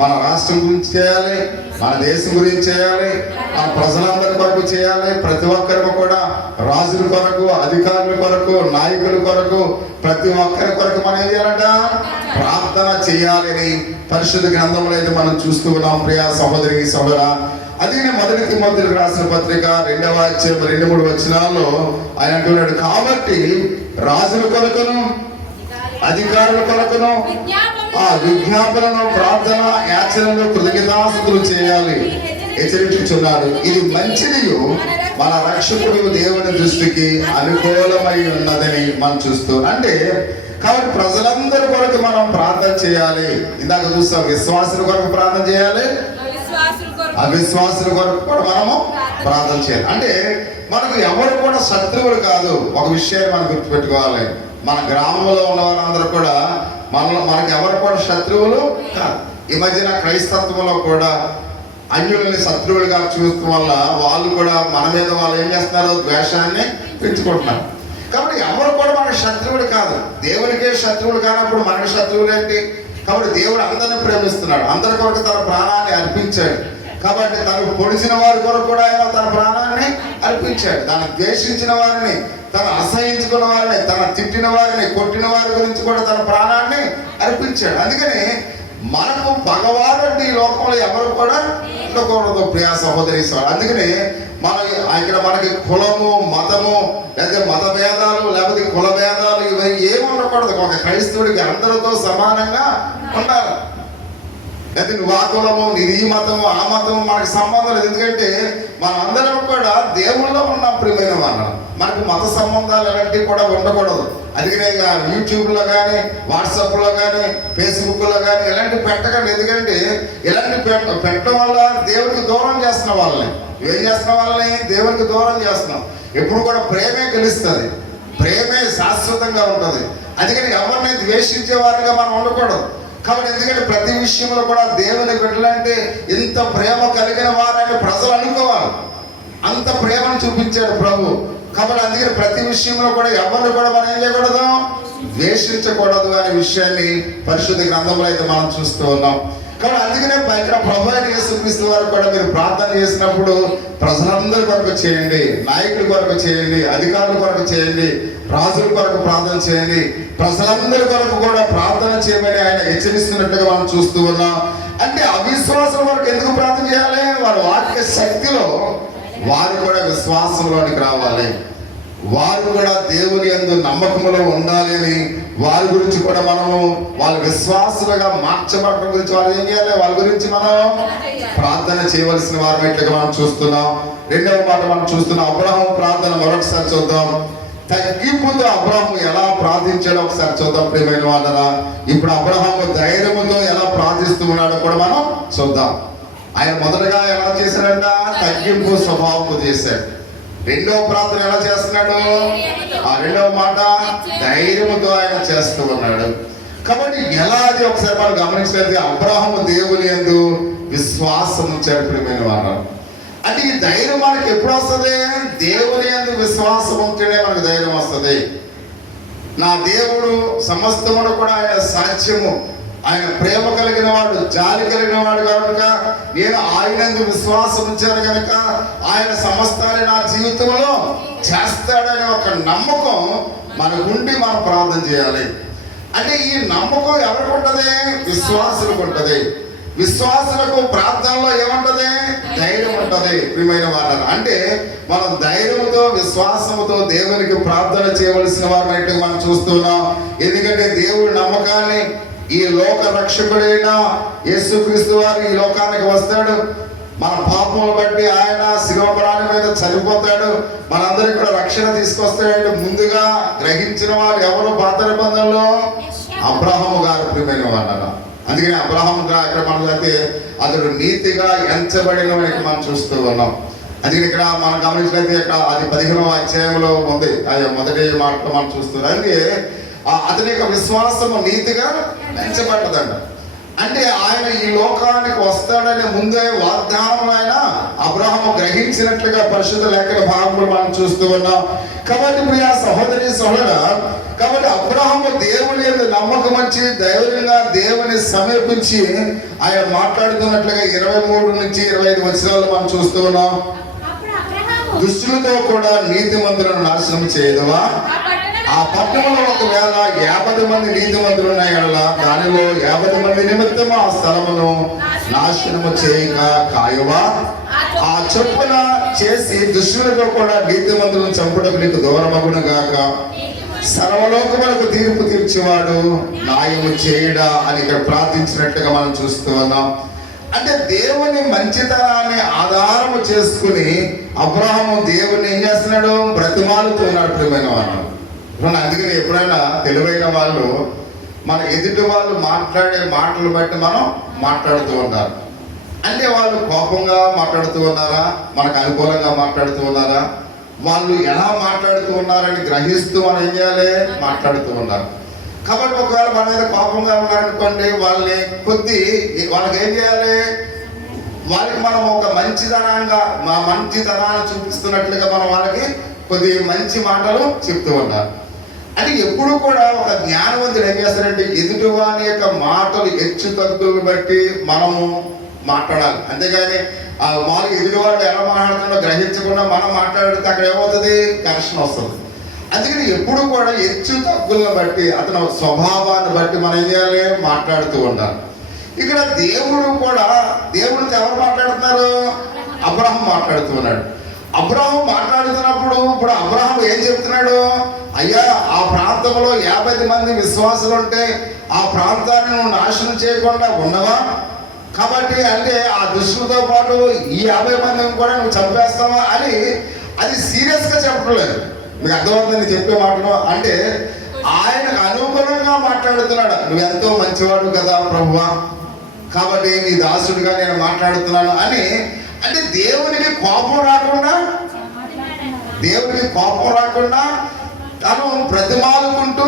మన రాష్ట్రం గురించి చేయాలి, మన దేశం గురించి చేయాలి, మన ప్రజలందరి కొరకు చేయాలి. ప్రతి ఒక్కరికి కూడా రాజుల కొరకు, అధికారుల కొరకు, నాయకుల కొరకు, ప్రతి ఒక్కరి కొరకు మనం ఏం చేయాలంట? ప్రార్థన చేయాలని పరిశుద్ధ గ్రంథంలో అయితే మనం చూస్తూ ఉన్నాం. ప్రియ సహోదరి సహోదర, అది మొదటి తిమోతికి రాసిన పత్రిక 2వ అధ్యాయం 2-3 వచనాల్లో ఆయన అంటున్నాడు, కాబట్టి రాజుల కొరకును అధికారుల కొరకును విజ్ఞాపనను, ప్రార్థన, యాచనలు, కృతజ్ఞతాస్తుతులు చేయాలి హెచ్చరించుచున్నాడు. ఇది మంచిదియు మన రక్షకుడు దేవుని దృష్టికి అనుకూలమై ఉన్నదని మనం చూస్తూ. అంటే కాబట్టి ప్రజలందరి కొరకు మనం ప్రార్థన చేయాలి. ఇందాక చూస్తాం, విశ్వాసుల కొరకు ప్రార్థన చేయాలి, అవిశ్వాసుల కొరకు కూడా మనము ప్రార్థన చేయాలి. అంటే మనకు ఎవరు కూడా శత్రువులు కాదు. ఒక విషయాన్ని మనం గుర్తుపెట్టుకోవాలి. మన గ్రామంలో ఉన్న వారందరూ కూడా మనకు ఎవరు కూడా శత్రువులు కాదు. ఈ మధ్యన క్రైస్తత్వంలో కూడా అన్యులని శత్రువులుగా చూడటం వల్ల వాళ్ళు కూడా మన మీద వాళ్ళు ఏం చేస్తున్నారు? ద్వేషాన్ని పెంచుకుంటున్నారు. కాబట్టి ఎవరు కూడా మనకు శత్రువులు కాదు. దేవునికే శత్రువులు కానప్పుడు మనకు శత్రువులు ఏంటి? కాబట్టి దేవుడు అందరిని ప్రేమిస్తున్నాడు. అందరి కొరకు తన ప్రాణాన్ని అర్పించాడు. కాబట్టి తనకు పొడిచిన వారి కొరకు కూడా ఆయన తన ప్రాణాన్ని అర్పించాడు. దాన్ని ద్వేషించిన వారిని, తను అసహించుకున్న వారిని, తన తిట్టిన వారిని, కొట్టిన వారి గురించి కూడా తన ప్రాణాన్ని అర్పించాడు. అందుకని మనకు పగవాడంటే ఈ లోకంలో ఎవరు కూడా ఉండకూడదు ప్రియా సహోదరి. అందుకని ఇక్కడ మనకి కులము, మతము, లేదా మత భేదాలు, లేకపోతే కుల భేదాలు ఇవి ఏమి ఉండకూడదు. ఒక క్రైస్తవుడికి అందరితో సమానంగా ఉండాలి. లేదా నువ్వు ఆ కులము, నీది ఈ మతము, ఆ మతము మనకు సంబంధం లేదు. ఎందుకంటే మనం అందరం కూడా దేవుళ్ళలో ఉన్నాం ప్రియమైన వాళ్ళు. మనకు మత సంబంధాలు ఎలాంటివి కూడా ఉండకూడదు. అందుకనే యూట్యూబ్లో కానీ, వాట్సాప్లో కానీ, ఫేస్బుక్లో కానీ ఇలాంటివి పెట్టకండి. ఎందుకంటే ఇలాంటి పెట్టడం వల్ల దేవుడికి దూరం చేస్తున్న వాళ్ళని, ఏం చేస్తున్న వాళ్ళని దేవుడికి దూరం చేస్తున్నాం. ఎప్పుడు కూడా ప్రేమే గెలుస్తుంది, ప్రేమే శాశ్వతంగా ఉంటుంది. అందుకని ఎవరిని ద్వేషించే వారిగా మనం ఉండకూడదు. కాబట్టి ఎందుకంటే ప్రతి విషయంలో కూడా దేవుని బిడ్డలంటే ఇంత ప్రేమ కలిగిన వారని ప్రజలు అనుకోవాలి. అంత ప్రేమను చూపించాడు ప్రభు. కాబట్టి అందుకని ప్రతి విషయంలో కూడా ఎవరిని కూడా మనం ఏం చేయకూడదు, ద్వేషించకూడదు అనే విషయాన్ని పరిశుద్ధ గ్రంథంలో అయితే మనం చూస్తూ ఉన్నాం. కాబట్టి అందుకనే ఇక్కడ ప్రభు అయిన యేసుక్రీస్తు వారు కూడా మీరు ప్రార్థన చేసినప్పుడు ప్రజలందరి కొరకు చేయండి, నాయకుల కొరకు చేయండి, అధికారుల కొరకు చేయండి, రాజుల కొరకు ప్రార్థన చేయండి, ప్రజలందరి కొరకు కూడా ప్రార్థన చేయమని ఆయన హెచ్చరిస్తున్నట్టుగా మనం చూస్తూ ఉన్నాం. అంటే అవిశ్వాసం వరకు ఎందుకు ప్రార్థన చేయాలి? వారి వాక్య శక్తిలో వారు కూడా విశ్వాసంలోనికి రావాలి, వారు కూడా దేవుని యందు నమ్మకములో ఉండాలి అని వారి గురించి కూడా మనము వాళ్ళ విశ్వాసులుగా మార్చబడటం గురించి వాళ్ళు ఏం చేయాలి, వాళ్ళ గురించి మనం ప్రార్థన చేయవలసిన వారినట్లుగా మనం చూస్తున్నాం. రెండవ మాట మనం చూస్తున్నాం, అబ్రహాము ప్రార్థన మరొకసారి చూద్దాం. తగ్గింపుతో అబ్రహాము ఎలా ప్రార్థించాడో ఒకసారి చూద్దాం ప్రియమైన వాళ్ళరా. ఇప్పుడు అబ్రహాము ధైర్యముతో ఎలా ప్రార్థిస్తూ ఉన్నాడో కూడా మనం చూద్దాం. ఆయన మొదటగా ఎలా చేశాడంట? తగ్గింపు స్వభావంతో చేశాడు. రెండవ ప్రార్థన ఎలా చేస్తున్నాడు? ఆ రెండవ మాట ధైర్యముతో ఆయన చేస్తూ ఉన్నాడు. కాబట్టి ఎలా అది ఒకసారి మనం గమనించినట్లయితే అబ్రహాము దేవుని యందు విశ్వాసం ఉంచాడు ప్రియమైన వారు. అంటే ఈ ధైర్యం మనకి ఎప్పుడు వస్తుంది? దేవుని యందు విశ్వాసం ఉంటేనే మనకు ధైర్యం వస్తుంది. నా దేవుడు సమస్తమును కూడా ఆయన సాధ్యము, ఆయన ప్రేమ కలిగిన వాడు, జాలి కలిగిన వాడు కనుక నేను ఆయనందు విశ్వాసం ఉంచాను కనుక ఆయన సమస్తాన్ని నా జీవితంలో చేస్తాడనే ఒక నమ్మకం మనకుండి మనం ప్రార్థన చేయాలి. అంటే ఈ నమ్మకం ఎవరికి ఉంటుంది? విశ్వాసులకు ఉంటుంది. విశ్వాసులకు ప్రార్థనలో ఏముంటది? ధైర్యం ఉంటుంది ప్రియమైన వాళ్ళ. అంటే మనం ధైర్యంతో విశ్వాసంతో దేవునికి ప్రార్థన చేయవలసిన వారిని మనం చూస్తున్నాం. ఎందుకంటే దేవుడి నమ్మకాన్ని ఈ లోక రక్షకుడైన యేసుక్రీస్తు వారు ఈ లోకానికి వస్తాడు, మన పాపములు బట్టి ఆయన శిలువపరాని మీద చనిపోతాడు, మనందరికి కూడా రక్షణ తీసుకొస్తాడు. ముందుగా గ్రహించిన వారు ఎవరు పాత నిబంధనలో? అబ్రహాము గారు ప్రియమైన వాళ్ళ. అందుకని అబ్రహాము ఇక్కడ మనం అయితే అతడు నీతిగా ఎంచబడిన మనం చూస్తూ ఉన్నాం. అందుకని ఇక్కడ మనం గమనించినట్లయితే ఇక్కడ అది 15వ అధ్యాయంలో ఉంది, అది మొదటి మాటలో మనం చూస్తున్నాం. అందుకే అతని యొక్క విశ్వాసము నీతిగా ఎంచబడ్డదంట. అంటే ఆయన ఈ లోకానికి వస్తాడనే ముందే వాగ్దానం ఆయన అబ్రహాము గ్రహించినట్లుగా పరిశుద్ధ లేఖన భాగంలో మనం చూస్తూ ఉన్నాం. కాబట్టి ప్రియా సహోదరి సహోదరా, కాబట్టి అబ్రహాము దేవుని యందు నమ్మకం ఉంచి ధైర్యంగా దేవుని సమీపించి ఆయన మాట్లాడుతున్నట్లుగా 23 నుంచి 25 వచనాలు మనం చూస్తూ ఉన్నాం. దుష్టులతో కూడా నీతిమంతులను నాశనం చేయదువా? ఆ పట్టణంలో ఒకవేళ 50 మంది నీతిమంతులు ఉన్నాయల్లా దానిలో 50 మంది నిమిత్తం ఆ స్థలమును నాశనము చేయక కాయువా? ఆ చొప్పున చేసి దుష్టులతో కూడా నీతిమంతులను చంపుటకు నీకు దూరమగును గాక. సర్వలోకములకు తీర్పు తీర్చేవాడు న్యాయము చేయడా అని ఇక్కడ ప్రార్థించినట్లుగా మనం చూస్తూ ఉన్నాం. అంటే దేవుని మంచితనాన్ని ఆధారము చేసుకుని అబ్రహాము దేవుని ఏం చేస్తున్నాడు? బ్రతిమాలుతూ ఉన్నాడు ప్రియమైన వాళ్ళు. అందుకని ఎప్పుడైనా తెలివైన వాళ్ళు మన ఎదుటి వాళ్ళు మాట్లాడే మాటలు బట్టి మనం మాట్లాడుతూ ఉంటారు. అంటే వాళ్ళు కోపంగా మాట్లాడుతూ ఉన్నారా, మనకు అనుకూలంగా మాట్లాడుతూ ఉన్నారా, వాళ్ళు ఎలా మాట్లాడుతూ ఉన్నారని గ్రహిస్తూ మనం ఏం చేయాలి? మాట్లాడుతూ ఉన్నారు. కాబట్టి ఒకవేళ మన మీద కోపంగా ఉన్నారనుకోండి, వాళ్ళని వాళ్ళకి ఏం చేయాలి? వాళ్ళకి మనం ఒక మంచితనాన్ని చూపిస్తున్నట్లుగా మనం వాళ్ళకి కొద్ది మంచి మాటలు చెప్తూ ఉంటారు. అంటే ఎప్పుడు కూడా ఒక జ్ఞానవంతుడు ఏం చేస్తారంటే ఎదుటి వారి యొక్క మాటలు హెచ్చు తగ్గులను బట్టి మనము మాట్లాడాలి. అంతేగాని మామూలుగా ఎదుటివాడు ఎలా మాట్లాడుతుండో గ్రహించకుండా మనం మాట్లాడితే అక్కడ ఏమవుతుంది, ఘర్షణ వస్తుంది. అందుకని ఎప్పుడు కూడా హెచ్చు తగ్గులను బట్టి అతని స్వభావాన్ని బట్టి మనం ఏం చేయాలి, మాట్లాడుతూ ఉండాలి. ఇక్కడ దేవుడు కూడా, దేవుడితో ఎవరు మాట్లాడుతున్నారు, అబ్రహాం మాట్లాడుతూ ఉన్నాడు. అబ్రహాం మాట్లాడుతున్నప్పుడు ఇప్పుడు అబ్రహాం ఏం చెప్తున్నాడు, అయ్యా ఆ ప్రాంతంలో 50 మంది విశ్వాసులు ఉంటే ఆ ప్రాంతాన్ని నువ్వు నాశనం చేయకుండా ఉండవా, కాబట్టి అంటే ఆ దుష్టులతో పాటు ఈ 50 మందిని కూడా నువ్వు చంపేస్తావా అని అది సీరియస్గా చెప్పట్లేదు. మీకు అర్థమవుతుంది చెప్పే మాటలు, అంటే ఆయనకు అనుగుణంగా మాట్లాడుతున్నాడు. నువ్వు ఎంతో మంచివాడు కదా ప్రభువా, కాబట్టి నీ దాసుడిగా నేను మాట్లాడుతున్నాను అని. అంటే దేవునికి కోపం రాకుండా తను ప్రతిమాలుకుంటూ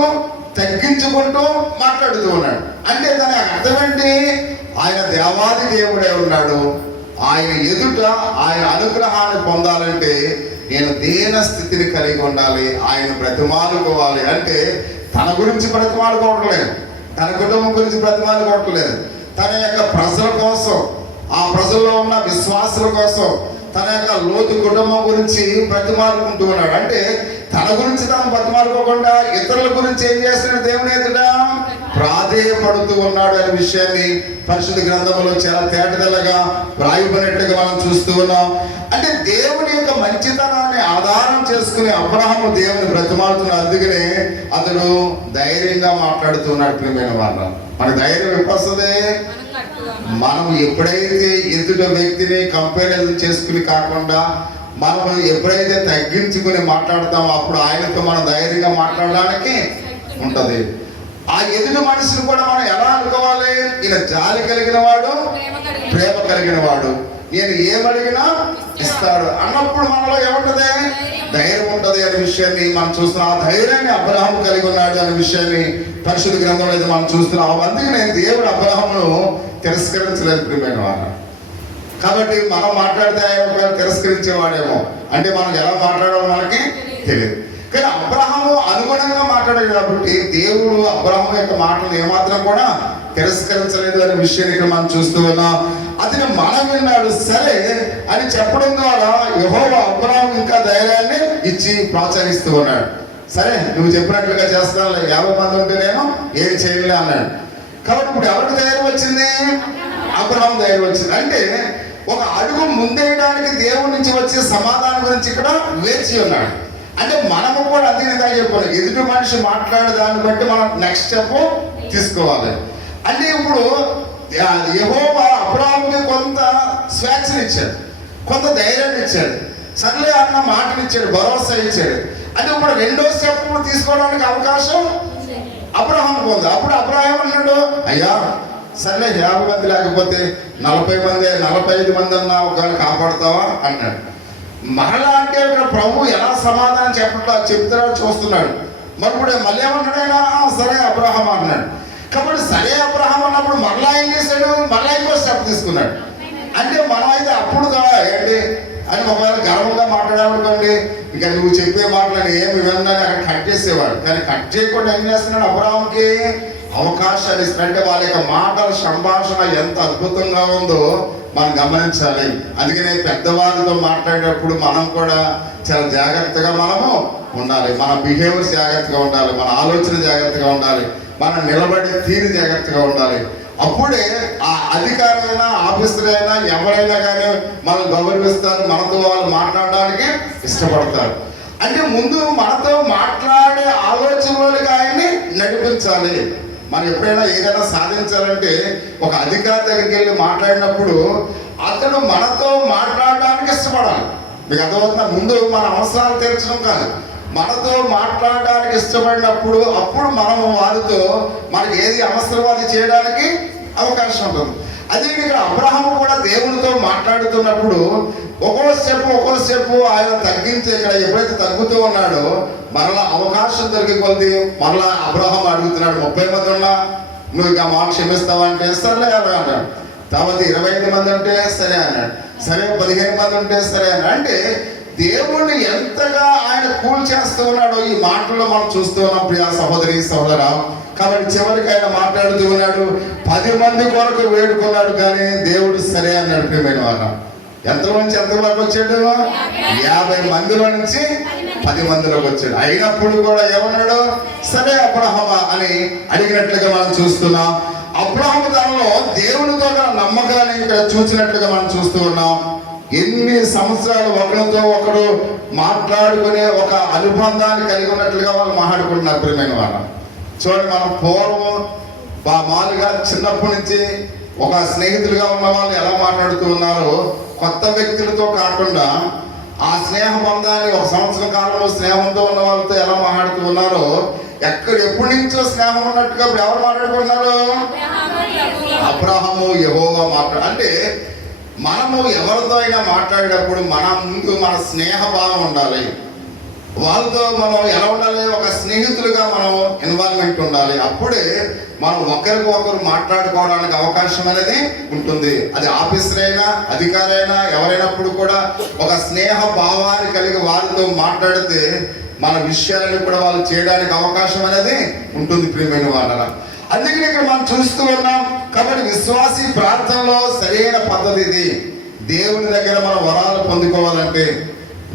తగ్గించుకుంటూ మాట్లాడుతూ ఉన్నాడు. అంటే దాని అర్థం ఏంటి, ఆయన దేవాది దేవుడే ఉన్నాడు. ఆయన ఎదుట ఆయన అనుగ్రహాన్ని పొందాలంటే నేను దీన స్థితిని కలిగి ఉండాలి, ఆయన బ్రతిమాలుకోవాలి. అంటే తన గురించి బ్రతిమాలుకోవట్లేదు, తన కుటుంబం గురించి బ్రతిమాలుకోవట్లేదు, తన యొక్క ప్రజల కోసం, ఆ ప్రజల్లో ఉన్న విశ్వాసుల కోసం, తన యొక్క లోతు కుటుంబం గురించి బ్రతిమాలుకుంటూ ఉన్నాడు. అంటే తన గురించి తాను బ్రతిమాలుకోకుండా ఇతరుల గురించి ఏం చేస్తున్నాడు, దేవుని ఎదుట ప్రాధేయపడుతూ ఉన్నాడు అనే విషయాన్ని పరిశుద్ధ గ్రంథంలో చాలా తేటతెల్లగా వ్రాయబడినట్లుగా మనం చూస్తూ ఉన్నాం. అంటే దేవుని యొక్క మంచితనాన్ని ఆధారం చేసుకుని అబ్రహాము దేవుని బ్రతిమాలుతున్నాడు. అందుకనే అతడు ధైర్యంగా మాట్లాడుతున్నాడు. ప్రియమైన వాళ్ళ, మన ధైర్యం ఎప్పుడు వస్తుంది, మనం ఎప్పుడైతే ఎదుట వ్యక్తిని కంపారిజన్ చేసుకుని కాకుండా మనం ఎప్పుడైతే తగ్గించుకుని మాట్లాడతామో అప్పుడు ఆయనతో మనం ధైర్యంగా మాట్లాడడానికి ఉంటుంది. ఆ ఎదుటి మనిషిని కూడా మనం ఎలా అనుకోవాలి, ఈయన జాలి కలిగిన వాడు, ప్రేమ కలిగిన వాడు, నేను ఏమడిగినా ఇస్తాడు అన్నప్పుడు మనలో ఏముంటది, ధైర్యం ఉంటుంది అనే విషయాన్ని మనం చూస్తున్నాం. ఆ ధైర్యాన్ని అబ్రహాము కలిగి ఉన్నాడు అనే విషయాన్ని పరిశుద్ధ గ్రంథంలో అయితే మనం చూస్తున్నాం. అందుకే నేను దేవుడు అబ్రహామును తిరస్కరించలేదు ప్రియమైన వారు. కాబట్టి మనం మాట్లాడితే ఆయన తిరస్కరించేవాడేమో, అంటే మనం ఎలా మాట్లాడాలో మనకి తెలియదు. కానీ అబ్రహాము అనుగుణంగా మాట్లాడాడు కాబట్టి దేవుడు అబ్రహాము యొక్క మాటలు ఏమాత్రం కూడా తిరస్కరించలేదు అనే విషయాన్ని ఇక్కడ మనం చూస్తూ ఉన్నాం. అతను మనం విన్నాడు సరే అని చెప్పడం ద్వారా యెహోవా అబ్రహాము ఇంకా ధైర్యాన్ని ఇచ్చి ప్రోత్సహిస్తూ ఉన్నాడు. సరే నువ్వు చెప్పినట్లుగా చేస్తాను, 50 మంది ఉంటే నేను ఏం చేయలే అన్నాడు. కాబట్టి ఇప్పుడు ఎవరికి ధైర్యం వచ్చింది, అబ్రహాం ధైర్యం వచ్చింది. అంటే ఒక అడుగు ముందేయడానికి దేవుడి నుంచి వచ్చే సమాధానం గురించి ఇక్కడ వేచి ఉన్నాడు. అంటే మనము కూడా అదేవిధంగా చెప్పాలి, ఎదుటి మనిషి మాట్లాడే దాన్ని బట్టి మనం నెక్స్ట్ స్టెప్ తీసుకోవాలి. అంటే ఇప్పుడు యెహోవా అబ్రహాముకి కొంత స్వేచ్ఛనిచ్చాడు, కొంత ధైర్యాన్ని ఇచ్చాడు, సర్లే అన్న మాటనిచ్చాడు, భరోసా ఇచ్చాడు. అంటే ఇప్పుడు రెండో స్టెప్ తీసుకోవడానికి అవకాశం అబ్రహాముకు ఉంది. అప్పుడు అబ్రహాం అన్నాడు, అయ్యా సర్లే 50 మంది లేకపోతే 40 మంది 45 మంది అన్నా ఒకవేళ కాపాడుతావా అన్నాడు. మరలా అంటే ఇక్కడ ప్రభు ఎలా సమాధానం చెప్తాడో చూస్తున్నాడు. మరి ఇప్పుడు మళ్ళీ ఏమన్నాడు ఆయన, సరే అబ్రహాం అన్నాడు. కాబట్టి సరే అబ్రహాం అన్నప్పుడు మరలా ఏం చేశాడు, మరలా ఇంకో స్టెప్ తీసుకున్నాడు. అంటే మనం అయితే అప్పుడు ఏంటి అని ఒకవేళ గర్వంగా మాట్లాడామనుకోండి, ఇక నువ్వు చెప్పే మాటలను ఏమి విన్నాని అక్కడ కట్ చేసేవాడు. కానీ కట్ చేయకుండా ఏం చేస్తున్నాడు, అబ్రహాంకి అవకాశాలు ఇస్తున్నాడు. అంటే వాళ్ళ యొక్క మాటల సంభాషణ ఎంత అద్భుతంగా ఉందో మనం గమనించాలి. అందుకనే పెద్దవాళ్ళతో మాట్లాడేటప్పుడు మనం కూడా చాలా జాగ్రత్తగా మనము ఉండాలి. మన బిహేవియర్ జాగ్రత్తగా ఉండాలి, మన ఆలోచన జాగ్రత్తగా ఉండాలి, మనం నిలబడే తీరు జాగ్రత్తగా ఉండాలి. అప్పుడే ఆ అధికారైనా ఆఫీసరైనా ఎవరైనా కానీ మనం గౌరవిస్తారు, మనతో వాళ్ళు మాట్లాడడానికి ఇష్టపడతారు. అంటే ముందు మనతో మాట్లాడే ఆలోచనలోకి ఆయన్ని నడిపించాలి. మనం ఎప్పుడైనా ఏదైనా సాధించాలంటే ఒక అధికారి దగ్గరికి వెళ్ళి మాట్లాడినప్పుడు అతడు మనతో మాట్లాడడానికి ఇష్టపడాలి. మీకు అర్థమవుతుందా? ముందు మన అవసరాలు తీర్చడం కాదు, మనతో మాట్లాడడానికి ఇష్టపడినప్పుడు అప్పుడు మనం వారితో మనకి ఏది అవసరమో అది చేయడానికి అవకాశం ఉంటుంది. అదే ఇక్కడ అబ్రహాము కూడా దేవునితో మాట్లాడుతున్నప్పుడు ఒక్కో స్టెప్ ఆయన తగ్గించి ఇక్కడ ఎప్పుడైతే తగ్గుతూ ఉన్నాడో మరలా అవకాశం దొరికి కొద్ది మరలా అబ్రహాం అడుగుతున్నాడు, 30 మంది ఉన్నా నువ్వు ఇక మాకు క్షమిస్తావా అంటే సరే అన్నాడు. తర్వాత 25 మంది ఉంటే సరే అన్నాడు, సరే 15 మంది ఉంటే సరే అన్నాడు. అంటే దేవుణ్ణి ఎంతగా ఆయన కూల్ చేస్తూ ఉన్నాడో ఈ మాటల్లో మనం చూస్తూ ఉన్నాం ప్రియా సహోదరి సహోదర. కాబట్టి చివరికి ఆయన మాట్లాడుతూ ఉన్నాడు, 10 మంది కొరకు వేడుకున్నాడు కానీ దేవుడు సరే అన్నాడు. ప్రియమైన వాళ్ళ ఎంతలోంచి ఎంతవరకు వచ్చాడు? 50 మందిలో నుంచి 10 మందిలోకి వచ్చాడు. అయినప్పుడు కూడా ఏమన్నాడు? సరే అబ్రహామా అని అడిగినట్లుగా మనం చూస్తున్నాం. అబ్రహాము తనలో దేవునితో నమ్మకాన్ని ఇక్కడ చూసినట్లుగా మనం చూస్తూ ఉన్నాం. ఎన్ని సంవత్సరాలు ఒకరితో ఒకరు మాట్లాడుకునే ఒక అనుబంధాన్ని కలిగి ఉన్నట్లుగా వాళ్ళు మాట్లాడుకుంటున్నారు. ప్రియమైన వాళ్ళు చూడండి, మనం పూర్వం మామూలుగా చిన్నప్పటి నుంచి ఒక స్నేహితులుగా ఉన్న వాళ్ళు ఎలా మాట్లాడుతూ ఉన్నారో, కొత్త వ్యక్తులతో కాకుండా ఆ స్నేహ బంధాన్ని ఒక సంవత్సరం కాలంలో స్నేహంతో ఉన్న వాళ్ళతో ఎలా మాట్లాడుతూ ఉన్నారో, ఎప్పటి నుంచో స్నేహం ఉన్నట్టుగా ఇప్పుడు ఎవరు మాట్లాడుకుంటున్నారు? అబ్రహాము యెహోవా అంటే మనము ఎవరితో అయినా మాట్లాడేటప్పుడు మన ముందు మన స్నేహ భావం ఉండాలి. వాళ్ళతో మనం ఎలా ఉండాలి? ఒక స్నేహితులుగా మనం ఇన్వాల్వ్మెంట్ ఉండాలి. అప్పుడే మనం ఒకరికి ఒకరు మాట్లాడుకోవడానికి అవకాశం అనేది ఉంటుంది. అది ఆఫీసర్ అయినా అధికారి అయినా ఎవరైనప్పుడు కూడా ఒక స్నేహ భావాన్ని కలిగి వారితో మాట్లాడితే మన విషయాలను కూడా వాళ్ళు చేయడానికి అవకాశం అనేది ఉంటుంది. ప్రియమైన వాళ్ళ అందుకని ఇక్కడ మనం చూస్తూ ఉన్నాం. కాబట్టి విశ్వాసీ ప్రార్థనలో సరైన పద్ధతి ఇది. దేవుని దగ్గర మనం వరాలు పొందుకోవాలంటే,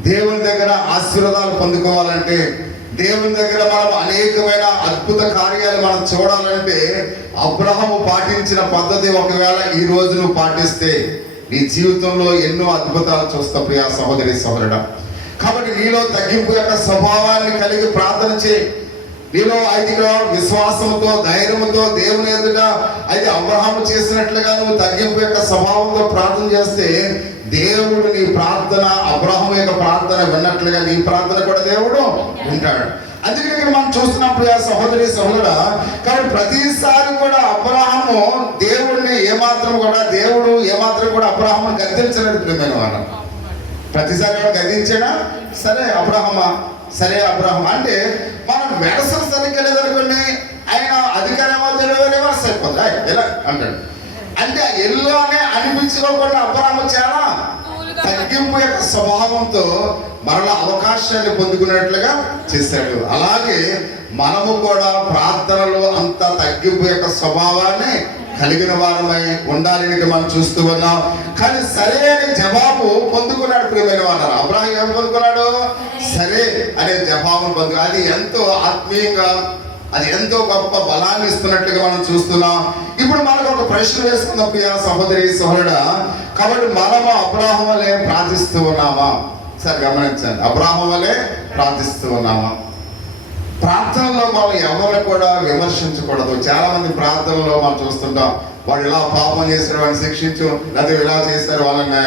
దేవుని దగ్గర ఆశీర్వాదాలు పొందుకోవాలంటే, దేవుని దగ్గర మనం అనేకమైన అద్భుత కార్యాలు మనం చూడాలంటే అబ్రహాము పాటించిన పద్ధతి ఒకవేళ ఈ రోజు నువ్వు పాటిస్తే నీ జీవితంలో ఎన్నో అద్భుతాలు చూస్తావు ప్రియా సహోదరి సహోదరుడా. కాబట్టి నీలో తగ్గింపు యొక్క స్వభావాన్ని కలిగి ప్రార్థన చేయి. నీలో అయితే విశ్వాసంతో ధైర్యంతో దేవుని ఎదుట అయితే అబ్రహాము చేసినట్లుగా నువ్వు తగ్గింపు యొక్క స్వభావంతో ప్రార్థన చేస్తే దేవుడు నీ ప్రార్థన, అబ్రహాము యొక్క ప్రార్థన విన్నట్లుగా నీ ప్రార్థన కూడా దేవుడు వింటాడు. అందుకని మనం చూస్తున్నప్పుడు ఆ సహోదరి సహోదరుడా, కాబట్టి ప్రతిసారి కూడా అబ్రహాము దేవుడిని దేవుడు ఏమాత్రం కూడా అబ్రహామును గద్దించలేదు. ప్రియమైన వాళ్ళ ప్రతిసారి గద్దించాడా? సరే అబ్రహాం అంటే మనం వెడసలు సరిగ్గా లేదనుకోండి, ఆయన అధికారమో రివర్స్ అయిపోతుంది ఎలా అంటాడు. అంటే ఎల్లోనే అనిపించుకోకుండా అబ్రహాము చాలా తగ్గింపు యొక్క స్వభావంతో మరలా అవకాశాన్ని పొందుకునేట్లుగా చేశాడు. అలాగే మనము కూడా ప్రార్థనలో అంత తగ్గింపు యొక్క స్వభావాన్ని కలిగిన వారమై ఉండాలని మనం చూస్తూ ఉన్నాం. కానీ సరైన జవాబు పొందుకున్నాడు. ప్రియమైన వారు అబ్రహాం ఏం పొందుకున్నాడు? సరే అనే జవాబు పొందుకు. అది ఎంతో ఆత్మీయంగా, అది ఎంతో గొప్ప బలాన్ని ఇస్తున్నట్లుగా మనం చూస్తున్నాం. ఇప్పుడు మనకు ఒక ప్రశ్న వేసుకుందాం ప్రియ సహోదరి సహోదరుడా. కాబట్టి మనము అబ్రహాం వలె ప్రార్థిస్తూ ఉన్నామా? సరే గమనించండి, అబ్రహాం వలె ప్రార్థిస్తూ ఉన్నామా? ప్రార్థనలో మనం ఎవరిని కూడా విమర్శించకూడదు. చాలా మంది ప్రార్థనలో మనం చూస్తుంటాం, వాడు ఇలా పాపం చేశారు వాడిని శిక్షించు, లేదా ఇలా చేశారు వాళ్ళని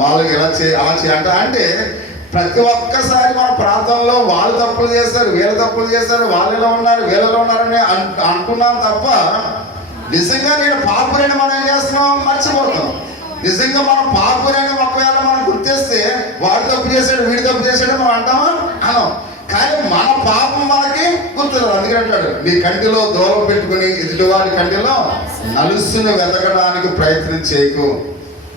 మామూలుగా ఇలా అలా అంటే ప్రతి ఒక్కసారి మన ప్రార్థనలో వాళ్ళు తప్పులు చేస్తారు, వీళ్ళు తప్పులు చేస్తారు, వాళ్ళు ఇలా ఉన్నారు వీళ్ళలో ఉన్నారని అంటున్నాం తప్ప నిజంగా నేను పాపులని మనం ఏం చేస్తున్నాం? మర్చిపోతాం. నిజంగా మనం పాపులని ఒకవేళ మనం గుర్తిస్తే వాడు తప్పు చేశాడు వీడు తప్పు చేశాడు మనం అంటామా? అనం. కానీ మన పాపం మనకి గుర్తురాదు. అందుకే అంటాడు, నీ కంటిలో దూరం పెట్టుకుని ఎదుటివాడి కంటిలో నలుసును వెతకడానికి ప్రయత్నం చేయకు.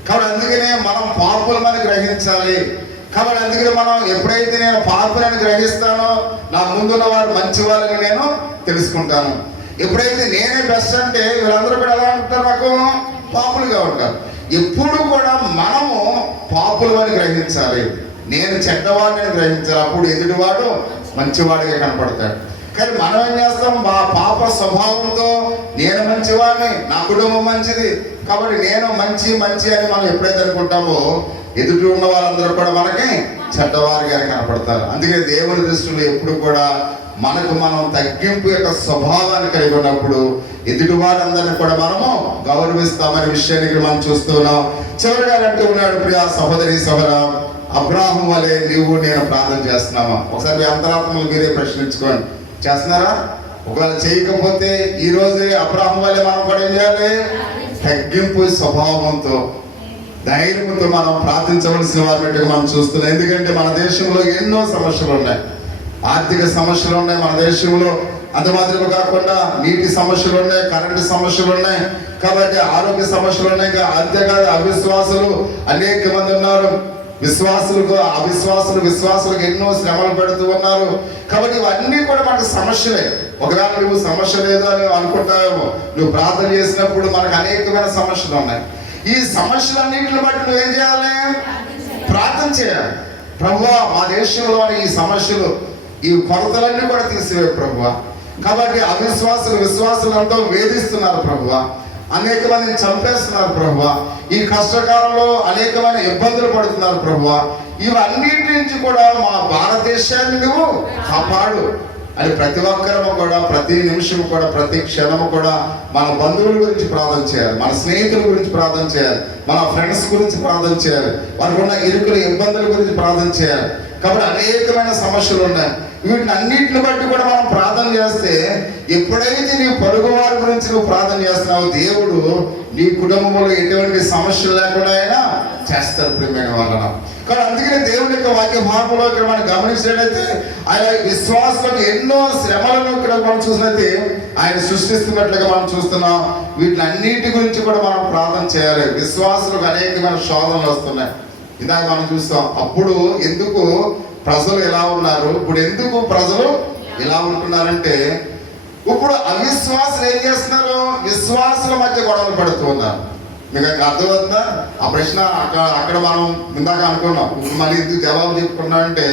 కాబట్టి అందుకనే మనం పాపులమని గ్రహించాలి. కాబట్టి అందుకని మనం ఎప్పుడైతే నేను పాపులని గ్రహిస్తానో నా ముందున్న వారు మంచి వాళ్ళని నేను తెలుసుకుంటాను. ఎప్పుడైతే నేనే బెస్ట్ అంటే వీళ్ళందరూ కూడా ఎలా ఉంటారు? నాకు పాపులుగా ఉంటారు. ఎప్పుడు కూడా మనము పాపులు అని గ్రహించాలి. నేను చెడ్డవాడిని గ్రహించాలి. అప్పుడు ఎదుటివాడు మంచివాడిగా కనపడతాడు. కానీ మనం ఏం చేస్తాం? మా పాప స్వభావంతో నేను మంచివాడిని, నా కుటుంబం మంచిది కాబట్టి నేను మంచి అని మనం ఎప్పుడైతే అనుకుంటామో ఎదుటి ఉన్న వాళ్ళందరూ కూడా మనకి చెడ్డవారిగా కనపడతారు. అందుకే దేవుని దృష్టిలో ఎప్పుడు కూడా మనకు మనం తగ్గింపు యొక్క స్వభావాన్ని కలిగి ఉన్నప్పుడు ఎదుటి వారందరినీ కూడా మనము గౌరవిస్తామనే విషయానికి మనం చూస్తున్నాం. చివరిగా అంటూ ఉన్నాడు, ప్రియా సహోదరి సహోదరా, అబ్రాహం వలె నీవు నేను ప్రార్థన చేస్తున్నామా? ఒకసారి మీ అంతరాత్మలు మీరే ప్రశ్నించుకోండి. చేస్తున్నారా? ఒకవేళ చేయకపోతే ఈ రోజే అబ్రాహం వలె మనం కూడా ఏం చేయాలి? తగ్గింపు స్వభావంతో ధైర్యంతో మనం ప్రార్థించవలసిన వారిని మనం చూస్తున్నాం. ఎందుకంటే మన దేశంలో ఎన్నో సమస్యలు ఉన్నాయి. ఆర్థిక సమస్యలు ఉన్నాయి మన దేశంలో. అంత మాత్రమే కాకుండా నీటి సమస్యలు ఉన్నాయి, కరెంటు సమస్యలు ఉన్నాయి, కాబట్టి ఆరోగ్య సమస్యలు ఉన్నాయి. అంతేకాదు అవిశ్వాసులు అనేక మంది ఉన్నారు. విశ్వాసులకు ఎన్నో శ్రమలు పెడుతూ ఉన్నారు. కాబట్టి ఇవన్నీ కూడా మనకు సమస్యలే. ఒకవేళ నువ్వు సమస్య లేదు అని అనుకుంటావేమో, నువ్వు ప్రార్థన చేసినప్పుడు మనకు అనేకమైన సమస్యలు ఉన్నాయి. ఈ సమస్యలన్నింటిని బట్టి నువ్వేం చేయాలి? ప్రార్థన చేయాలి. ప్రభువా, మా దేశంలోని ఈ సమస్యలు, ఈ కొరతలన్నీ కూడా తీసివే ప్రభువా. కాబట్టి అవిశ్వాసులు విశ్వాసులంతా వేధిస్తున్నారు ప్రభువా, అనేక మందిని చంపేస్తున్నారు ప్రభువా, ఈ కష్టకాలంలో అనేకమైన ఇబ్బందులు పడుతున్నారు ప్రభువా. ఇవన్నిటి నుంచి కూడా మా భారతదేశాన్ని నువ్వు కాపాడు అని ప్రతి ఒక్కరము కూడా, ప్రతి నిమిషము కూడా, ప్రతి క్షణము కూడా మన బంధువుల గురించి ప్రార్థన చేయాలి, మన స్నేహితుల గురించి ప్రార్థన చేయాలి, మన ఫ్రెండ్స్ గురించి ప్రార్థన చేయాలి, వారికి ఉన్న ఇరుకుల ఇబ్బందుల గురించి ప్రార్థన చేయాలి. కాబట్టి అనేకమైన సమస్యలు ఉన్నాయి. వీటిని అన్నింటిని బట్టి కూడా మనం ప్రార్థన చేస్తే, ఎప్పుడైతే నీ పొరుగు వారి గురించి నువ్వు ప్రార్థన చేస్తున్నావు, దేవుడు నీ కుటుంబంలో ఎటువంటి సమస్యలు లేకుండా అయినా చేస్తారు ప్రియమైన వాళ్ళను. కానీ అందుకనే దేవుని యొక్క వాక్య భాగంలో ఇక్కడ మనం గమనించినట్లయితే, ఆయన విశ్వాసులకు ఎన్నో శ్రమలను ఇక్కడ మనం చూసినట్లయితే ఆయన సృష్టిస్తున్నట్లుగా మనం చూస్తున్నాం. వీటిని అన్నిటి గురించి కూడా మనం ప్రార్థన చేయాలి. విశ్వాసులకు అనేకమైన శోధనలు వస్తున్నాయి. ఇందాక మనం చూస్తాం, అప్పుడు ఎందుకు ప్రజలు ఎలా ఉన్నారు, ఇప్పుడు ఎందుకు ప్రజలు ఎలా ఉంటున్నారంటే, ఇప్పుడు అవిశ్వాసులు ఏం చేస్తున్నారు? విశ్వాసుల మధ్య గొడవలు పడుతూ ఉన్నారు. మీకు అర్థమవుతుందా? ఆ ప్రశ్న అక్కడ మనం ఇందాక అనుకున్నాం, మళ్ళీ ఎందుకు జవాబు చెప్పుకున్నామంటే,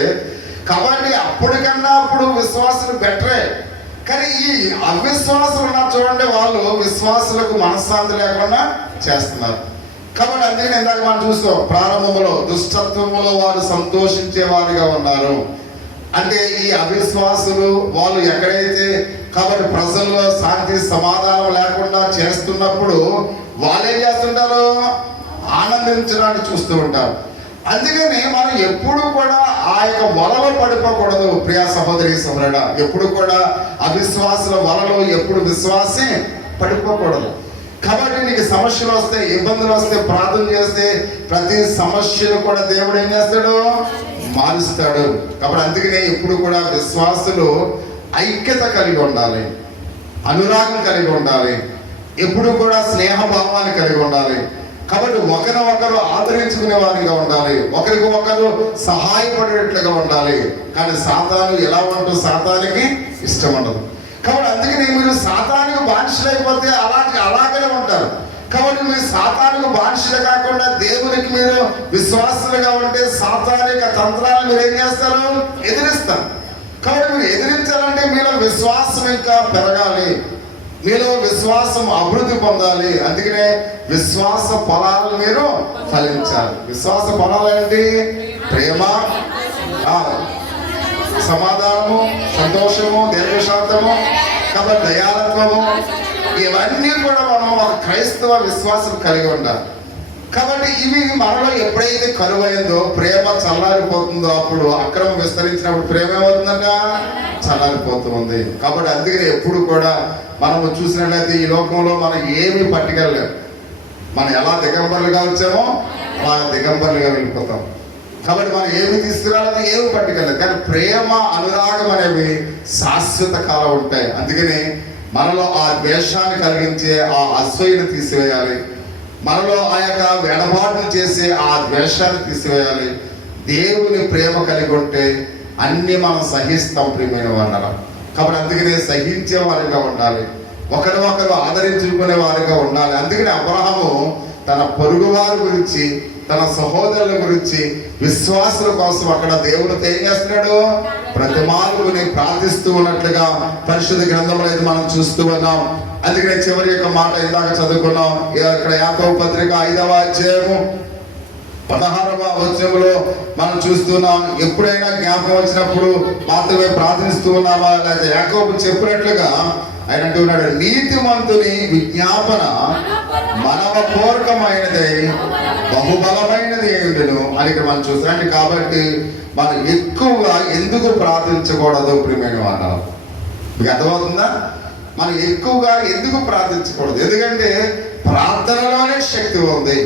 కాబట్టి అప్పటికన్నా అప్పుడు విశ్వాసులు బెటరే. కానీ ఈ అవిశ్వాసులు ఉన్నారు చూడండి, వాళ్ళు విశ్వాసులకు మనశ్శాంతి లేకుండా చేస్తున్నారు. కాబట్టి అందుకని ఇందాక మనం చూస్తాం, ప్రారంభంలో దుష్టత్వంలో వారు సంతోషించే వారిగా ఉన్నారు. అంటే ఈ అవిశ్వాసులు వాళ్ళు ఎక్కడైతే కాబట్టి ప్రజల్లో శాంతి సమాధానం లేకుండా చేస్తున్నప్పుడు వాళ్ళు ఏం చేస్తుంటారు? ఆనందించడానికి చూస్తూ ఉంటారు. అందుకని మనం ఎప్పుడు కూడా ఆ యొక్క వలలో పడిపోకూడదు ప్రియా సహోదరి సహోదరుడా. ఎప్పుడు కూడా అవిశ్వాసుల వలలో ఎప్పుడు విశ్వాసి పడిపోకూడదు. కాబట్టి నీకు సమస్యలు వస్తే, ఇబ్బందులు వస్తే, ప్రార్థన చేస్తే ప్రతి సమస్యను కూడా దేవుడు ఏం చేస్తాడు? మారుస్తాడు. కాబట్టి అందుకనే ఎప్పుడు కూడా విశ్వాసులు ఐక్యత కలిగి ఉండాలి, అనురాగం కలిగి ఉండాలి, ఎప్పుడు కూడా స్నేహభావాన్ని కలిగి ఉండాలి. కాబట్టి ఒకరు ఆదరించుకునే వారిగా ఉండాలి, ఒకరికి ఒకరు సహాయపడేట్లుగా ఉండాలి. కానీ సాతాను ఎలా ఉంటూ సాతానికి ఇష్టం ఉండదు. కాబట్టి అందుకని మీరు సాతానికి బానిసలైపోతే అలాగనే ఉంటారు. కాబట్టి మీరు సాతానికి బానిసలు కాకుండా దేవునికి మీరు విశ్వాసులుగా ఉంటే సాతానిక తంత్రాలు మీరు ఏం చేస్తారు? ఎదిరిస్తారు. కాబట్టి మీరు ఎదిరించాలంటే మీలో విశ్వాసం ఇంకా పెరగాలి, మీలో విశ్వాసం అభివృద్ధి పొందాలి. అందుకనే విశ్వాస ఫలాలను మీరు ఫలించాలి. విశ్వాస ఫలాలు ఏంటి? ప్రేమ, సమాధానము, సంతోషము, దీర్ఘశాంతము, కాబట్టి దయాలత్వము, ఇవన్నీ కూడా మనం ఒక క్రైస్తవ విశ్వాసం కలిగి ఉండాలి. కాబట్టి ఇవి మనలో ఎప్పుడైతే కరువైందో, ప్రేమ చల్లారిపోతుందో, అప్పుడు అక్రమం విస్తరించినప్పుడు ప్రేమ ఏమవుతుందంట? చల్లారిపోతుంది. కాబట్టి అందుకని ఎప్పుడు కూడా మనము చూసినట్లయితే ఈ లోకంలో మనం ఏమీ పట్టుకెళ్ళలేము. మనం ఎలా దిగంబరులుగా వచ్చామో అలా దిగంబరులుగా వెళ్ళిపోతాం. కాబట్టి మనం ఏమి తీసుకురాలని ఏమి పట్టుకెళ్ళలేదు. కానీ ప్రేమ, అనురాగం అనేవి శాశ్వత కాలం ఉంటాయి. అందుకని మనలో ఆ ద్వేషాన్ని కలిగించే ఆ అసూయను తీసివేయాలి, మనలో ఆ యొక్క వెడబాటును చేసే ఆ ద్వేషాన్ని తీసివేయాలి. దేవుని ప్రేమ కలిగి ఉంటే అన్ని మనం సహిస్తాం ప్రియమైన వాళ్ళ. కాబట్టి అందుకనే సహించే వారిగా ఉండాలి, ఒకరు ఆదరించుకునే వారిగా ఉండాలి. అందుకని అబ్రహాము తన పొరుగు వారి గురించి, తన సహోదరుల గురించి, విశ్వాసుల కోసం అక్కడ దేవునితో ఏం చేస్తున్నాడు? ప్రతిమాలుని ప్రార్థిస్తూ ఉన్నట్లుగా పరిశుద్ధ గ్రంథంలో అయితే మనం చూస్తూ ఉన్నాం. అందుకనే చివరి యొక్క మాట ఇందాక చదువుకున్నాం. ఇక్కడ యాకోబు పత్రిక 5వ అధ్యాయము 16వ వచనంలో మనం చూస్తున్నాం. ఎప్పుడైనా జ్ఞాపకం వచ్చినప్పుడు మాత్రమే ప్రార్థిస్తూ ఉన్నామా? లేదా యాకోబు చెప్పినట్లుగా ఆయన అంటున్నాడు, నీతిమంతుని విజ్ఞాపన మనవపూర్వకమైనదై బహుబలమైనది ఏమిటను అని ఇక్కడ మనం చూస్తున్నాం. కాబట్టి మనం ఎక్కువగా ఎందుకు ప్రార్థించకూడదు ప్రియమైన వాళ్ళ? మీకు అర్థమవుతుందా? మనం ఎక్కువగా ఎందుకు ప్రార్థించకూడదు? ఎందుకంటే ప్రార్థనలోనే శక్తి ఉంది,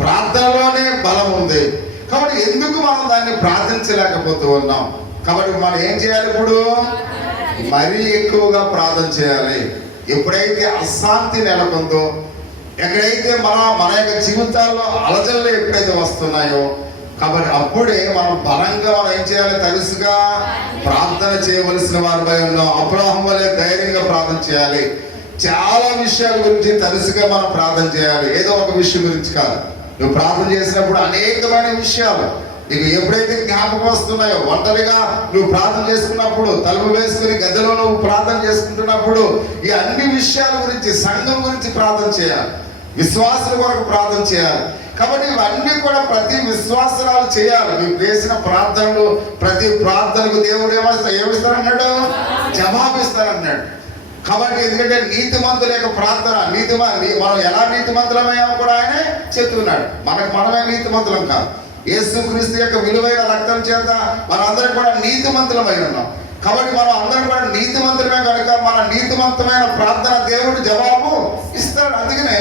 ప్రార్థనలోనే బలం ఉంది. కాబట్టి ఎందుకు మనం దాన్ని ప్రార్థించలేకపోతూ ఉన్నాం? కాబట్టి మనం ఏం చేయాలి? ఇప్పుడు మరీ ఎక్కువగా ప్రార్థన చేయాలి. ఎప్పుడైతే అశాంతి నెలకొందో, ఎక్కడైతే మన యొక్క జీవితాల్లో అలజడులు ఎప్పుడైతే వస్తున్నాయో, కాబట్టి అప్పుడే మనం బలంగా మనం ఏం చేయాలి? తలుసుగా ప్రార్థన చేయవలసిన వారిపై ఉన్నాం. అబ్రహాము వలె ధైర్యంగా ప్రార్థన చేయాలి. చాలా విషయాల గురించి తరచుగా మనం ప్రార్థన చేయాలి. ఏదో ఒక విషయం గురించి కాదు. నువ్వు ప్రార్థన చేసినప్పుడు అనేకమైన విషయాలు నీకు ఎప్పుడైతే జ్ఞాపకం వస్తున్నాయో, ఒంటరిగా నువ్వు ప్రార్థన చేసుకున్నప్పుడు, తలుపు వేసుకుని గదిలో నువ్వు ప్రార్థన చేసుకుంటున్నప్పుడు ఈ అన్ని విషయాల గురించి, సంఘం గురించి ప్రార్థన చేయాలి, విశ్వాసుల కొరకు ప్రార్థన చేయాలి. కాబట్టి ఇవన్నీ కూడా ప్రతి విశ్వాసరాలు చేయాలి. మీకు వేసిన ప్రార్థనలు, ప్రతి ప్రార్థనకు దేవుడు ఏమిస్తారన్నాడు? జవాబిస్తారన్నాడు. కాబట్టి ఎందుకంటే నీతిమంతుల యొక్క ప్రార్థన, మనం ఎలా నీతిమంతులమయ్యామో కూడా ఆయనే చెప్తున్నాడు. మనమే నీతిమంతులం కాదు, యేసుక్రీస్తు యొక్క విలువైన రక్తం చేత మనందరం కూడా నీతిమంతులమై ఉన్నాం. కాబట్టి మనం అందరం కూడా నీతిమంతులమే కనుక మన నీతిమంతమైన ప్రార్థన దేవుడు జవాబు ఇస్తాడు. అందుకనే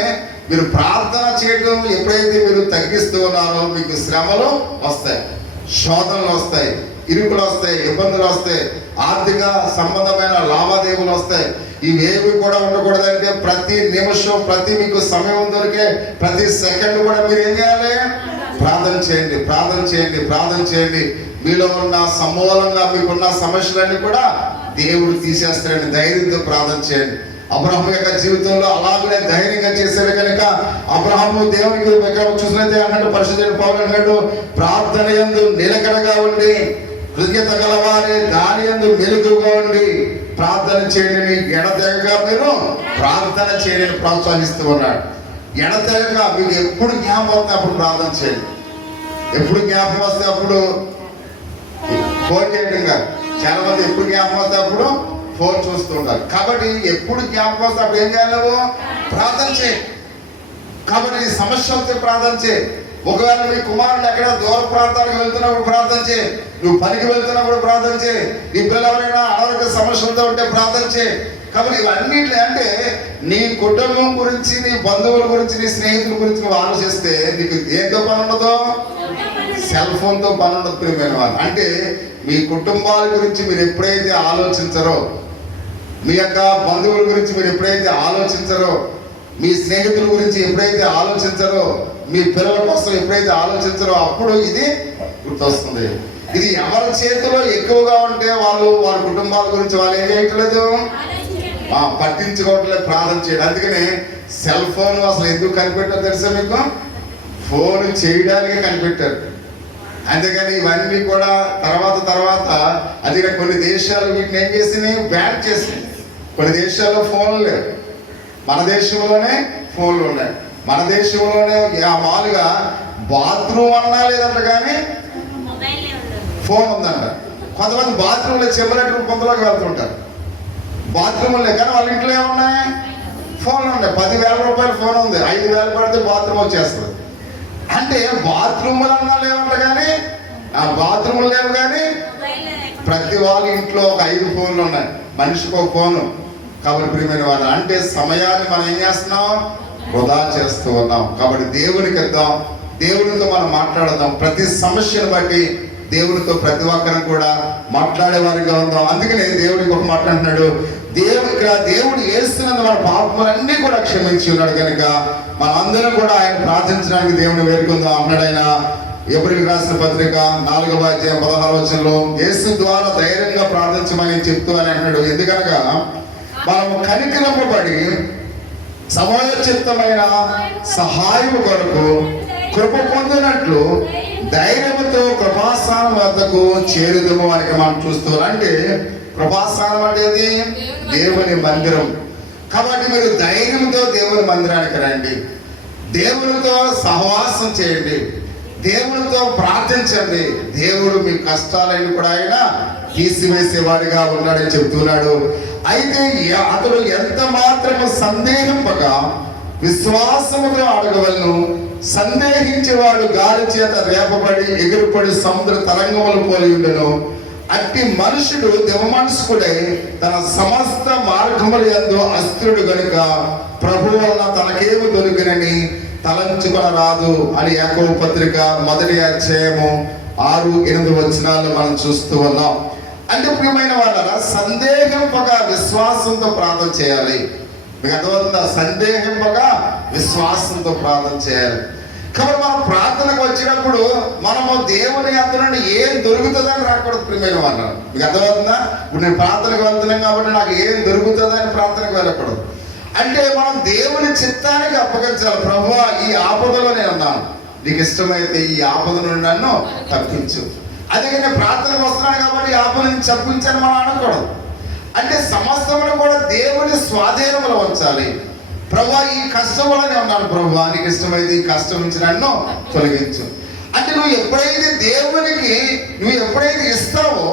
మీరు ప్రార్థన చేయడం ఎప్పుడైతే మీరు తగ్గిస్తూ ఉన్నారో మీకు శ్రమలు వస్తాయి, శోధనలు వస్తాయి, ఇరుకులు వస్తాయి, ఇబ్బందులు వస్తాయి, ఆర్థిక సంబంధమైన లావాదేవీలు వస్తాయి. ఇవేవి కూడా ఉండకూడదంటే ప్రతి నిమిషం, ప్రతి మీకు సమయం దొరికే ప్రతి సెకండ్ కూడా మీరు ఏం చేయాలి? ప్రార్థన చేయండి, ప్రార్థన చేయండి, ప్రార్థన చేయండి. మీలో ఉన్న సమూలంగా మీకున్న సమస్యలన్నీ కూడా దేవుడు తీసేస్తాడని ధైర్యంతో ప్రార్థన చేయండి. అబ్రహాము యొక్క జీవితంలో అలాగనే ధైర్యంగా చేశాడు కనుక అబ్రహాము దేవునికి చూసినట్టే అన్నట్టు పరిశుద్ధుడు పౌలు అన్నాడు, ప్రార్థన యందు నిలకడగా ఉండి కృతజ్ఞత గలవారే దాని యందు మెలుగుగా ఉండి ప్రార్థన చేయండి, ఎడతెగగా మీరు ప్రార్థన చేయని ప్రోత్సహిస్తూ ఉన్నాడు. ఎడతెగగా మీకు ఎప్పుడు జ్ఞాపకం వస్తే అప్పుడు ప్రార్థన చేయండి. ఎప్పుడు జ్ఞాపకం వస్తే అప్పుడు ఫోన్ చేయడం కాదు. చాలా మంది ఎప్పుడు జ్ఞాపకం వస్తే అప్పుడు ఫోన్ చూస్తూ ఉంటారు. కాబట్టి ఎప్పుడు జ్ఞాపకం వస్తే అప్పుడు ఏం చేయాలి? ప్రార్థన చేయి. కాబట్టి ఈ సమస్య వస్తే ప్రార్థన చేయి. ఒకవేళ మీ కుమారుడు ఎక్కడ దూర ప్రాంతాలకు వెళ్తున్నప్పుడు ప్రార్థన చేయి, నువ్వు పనికి వెళ్తున్నప్పుడు ప్రార్థన చేయి, నీ పిల్లలు ఎవరైనా అనారోగ్య సమస్యలతో ఉంటే ప్రార్థన చేయి. కాబట్టి ఇవన్నీ అంటే నీ కుటుంబం గురించి, నీ బంధువుల గురించి, నీ స్నేహితుల గురించి నువ్వు ఆలోచిస్తే నీకు ఏంతో పని ఉండదు? సెల్ ఫోన్తో పని ఉండదు ప్రియమైన వాళ్ళు. అంటే మీ కుటుంబాల గురించి మీరు ఎప్పుడైతే ఆలోచించరో, మీ యొక్క బంధువుల గురించి మీరు ఎప్పుడైతే ఆలోచించరో, మీ స్నేహితుల గురించి ఎప్పుడైతే ఆలోచించరో, మీ పిల్లల కోసం ఎప్పుడైతే ఆలోచించరో అప్పుడు ఇది గుర్తొస్తుంది. ఇది ఎవరి చేతిలో ఎక్కువగా ఉంటే వారి కుటుంబాల గురించి వాళ్ళు ఏం చేయట్లేదు, పట్టించుకోవట్లేదు, ప్రార్థన చేయడం. అందుకనే సెల్ ఫోన్ అసలు ఎందుకు కనిపెట్టారు తెలుసా మీకు? ఫోన్ చేయడానికి కనిపెట్టారు. అందుకని ఇవన్నీ కూడా తర్వాత అది కొన్ని దేశాలు వీటిని ఏం చేసినాయి? బ్యాన్ చేసినాయి. కొన్ని దేశాల్లో ఫోన్లు లేవు, మన దేశంలోనే ఫోన్లు ఉన్నాయి. మన దేశంలోనే మామూలుగా బాత్రూమ్ అన్నా లేదంట కానీ ఫోన్ ఉందంట. కొంతమంది బాత్రూంలో చెమ్మలెట్టు పొందలోకి వెళ్తుంటారు. బాత్రూమ్లే కానీ వాళ్ళ ఇంట్లో ఏమున్నాయి? ఫోన్లు ఉన్నాయి. 10,000 రూపాయల ఫోన్ ఉంది, 5,000 పడితే బాత్రూమ్ వచ్చేస్తుంది. అంటే బాత్రూములు అన్నా లేవంట కానీ, ఆ బాత్రూములు లేవు కానీ ప్రతి వాళ్ళ ఇంట్లో ఒక 5 ఫోన్లు ఉన్నాయి, మనిషికి ఒక ఫోను. కాబట్టి ప్రియమైన వాళ్ళు, అంటే సమయాన్ని మనం ఏం చేస్తున్నాం? వృధా చేస్తూ ఉన్నాం. కాబట్టి దేవునికి ఇద్దాం, దేవునితో మనం మాట్లాడదాం. ప్రతి సమస్యను బట్టి దేవునితో ప్రతి ఒక్కరం కూడా మాట్లాడేవారిగా ఉందాం. అందుకనే దేవుడికి ఒక మాట్లాడుతున్నాడు, దేవుడు యేసునందు మన పాపములన్నీ కూడా క్షమించి ఉన్నాడు కనుక మనందరం కూడా ఆయన ప్రార్థించడానికి దేవుని వేడుకుందాం అన్నాడు. ఆయన ఎబ్రీయులకు రాసిన పత్రిక 4వ అధ్యాయం 16వ వచనంలో యేసు ద్వారా ధైర్యంగా ప్రార్థించమని చెప్తూ అని అన్నాడు. ఎందుకనగా మనము కనికరింపబడి సమయోచితమైన సహాయము కొరకు కృప పొందినట్లు ధైర్యంతో కృపాస్థానం వద్దకు చేరుదము అని మనం చూస్తున్నాం. అంటే కృపాస్థానం అంటే దేవుని మందిరం. కాబట్టి మీరు ధైర్యంతో దేవుని మందిరానికి రండి, దేవునితో సహవాసం చేయండి, దేవునితో ప్రార్థించండి. దేవుడు మీ కష్టాలను కూడా ఆయన తీసివేసేవాడిగా ఉన్నాడని చెప్తున్నాడు. అయితే అతడు ఎంత మాత్రము సందేహింపగా విశ్వాసముతో అడగవలను. సందేహించేవాడు గాలి చేత రేపబడి ఎగురుపడి సముద్ర తరంగములు పోలి ఉండెను. అట్టి మనుషుడు దివమనస్కుడై తన సమస్త మార్గముల యందు అస్థిరుడు గనుక ప్రభు వలన తనకేమి దొరికినని తలంచుకొనరాదు అని యాకోబు పత్రిక 1వ అధ్యాయము 6-8 వచనాలు మనం చూస్తూ ఉన్నాం. అంటే ప్రియమైన వాళ్ళ సందేహింపగా విశ్వాసంతో ప్రార్థన చేయాలి. మీకు అర్థమవుతుందా? సందేహింపగా విశ్వాసంతో ప్రార్థన చేయాలి. కాబట్టి మనం ప్రార్థనకు వచ్చినప్పుడు మనము దేవుని యొద్ద నుండి ఏం దొరుకుతుందని రాకూడదు ప్రియమైన వాళ్ళు. మీకు అర్థమవుతుందా? ఇప్పుడు నేను ప్రార్థనకు వెళ్తున్నాను కాబట్టి నాకు ఏం దొరుకుతుందని ప్రార్థనకు వెళ్ళకూడదు. అంటే మనం దేవుని చిత్తానికి అప్పగించాలి. ప్రభువా, ఈ ఆపదలో నేను ఉన్నాను, నీకు ఇష్టమైతే ఈ ఆపద నుండి నన్ను తప్పించు. అదే నేను ప్రార్థనకు వస్తున్నాను కాబట్టి ఈ ఆపద నుంచి తప్పించని మనం అనకూడదు. అంటే సమస్తమును కూడా దేవుని స్వాధీనంలో ఉంచాలి. ప్రభువా, ఈ కష్టంలోనే ఉన్నాను, ప్రభువా నీకు ఇష్టమైతే ఈ కష్టం నుంచి నన్ను తొలగించు. అంటే నువ్వు ఎప్పుడైతే ఇస్తావో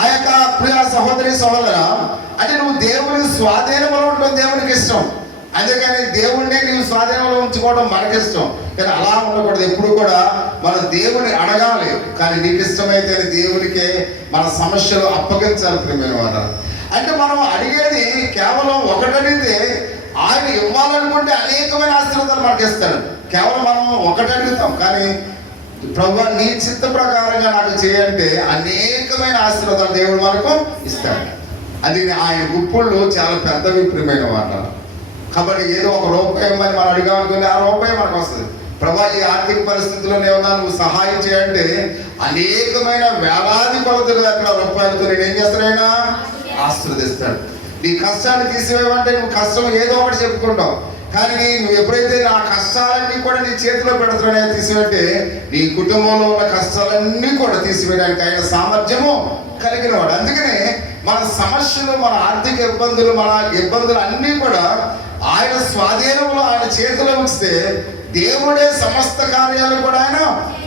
ఆ యొక్క ప్రియ సహోదరి సహోదర, అంటే నువ్వు దేవుని స్వాధీనంలో ఉండడం దేవునికి ఇష్టం. అందుకని దేవుణ్ణి నీవు స్వాధీనంలో ఉంచుకోవడం మనకిష్టం. కానీ అలా ఉండకూడదు. ఎప్పుడు కూడా మనం దేవుని అడగాలి, కానీ నీకు ఇష్టమైతే దేవునికే మన సమస్యలు అప్పగించాలి. ప్రియమైన వారు, అంటే మనం అడిగేది కేవలం ఒకటడిగితే ఆయన ఇవ్వాలనుకుంటే అనేకమైన ఆశీర్వాదాలు మనకి ఇస్తాడు. కేవలం మనం ఒకటి అడుగుతాం, కానీ ప్రభువా నీ చిత్త ప్రకారంగా నాకు చేయంటే అనేకమైన ఆశీర్వాదాలు దేవుడు మనకు ఇస్తాడు. అది ఆయన గుప్పుళ్ళు చాలా పెద్దవి. ప్రియమైన మాట, కాబట్టి ఏదో ఒక రూపాయి ఇవ్వమని మనం అడిగామనుకుని ఆ రూపాయి మనకు వస్తుంది. ప్రభువా ఈ ఆర్థిక పరిస్థితుల్లో ఏమన్నా నువ్వు సహాయం చేయంటే అనేకమైన వేలాది కొలతలు అక్కడ రూపాయలతో నేను ఏం చేస్తానైనా ఆశీర్వదిస్తాడు. నీ కష్టాన్ని తీసివేయమంటే నువ్వు కష్టం ఏదో ఒకటి చెప్పుకుంటావు, కానీ నువ్వు ఎప్పుడైతే నా కష్టాలన్నీ కూడా నీ చేతిలో పెడుతున్నాయో తీసివేస్తే నీ కుటుంబంలో ఉన్న కష్టాలన్నీ కూడా తీసివేయడానికి ఆయన సామర్థ్యము కలిగిన వాడు. అందుకనే మన సమస్యలు, మన ఆర్థిక ఇబ్బందులు, మన ఇబ్బందులు అన్నీ కూడా ఆయన స్వాధీనంలో, ఆయన చేతిలో ఉంచితే దేవుడే సమస్త కార్యాలు కూడా ఆయన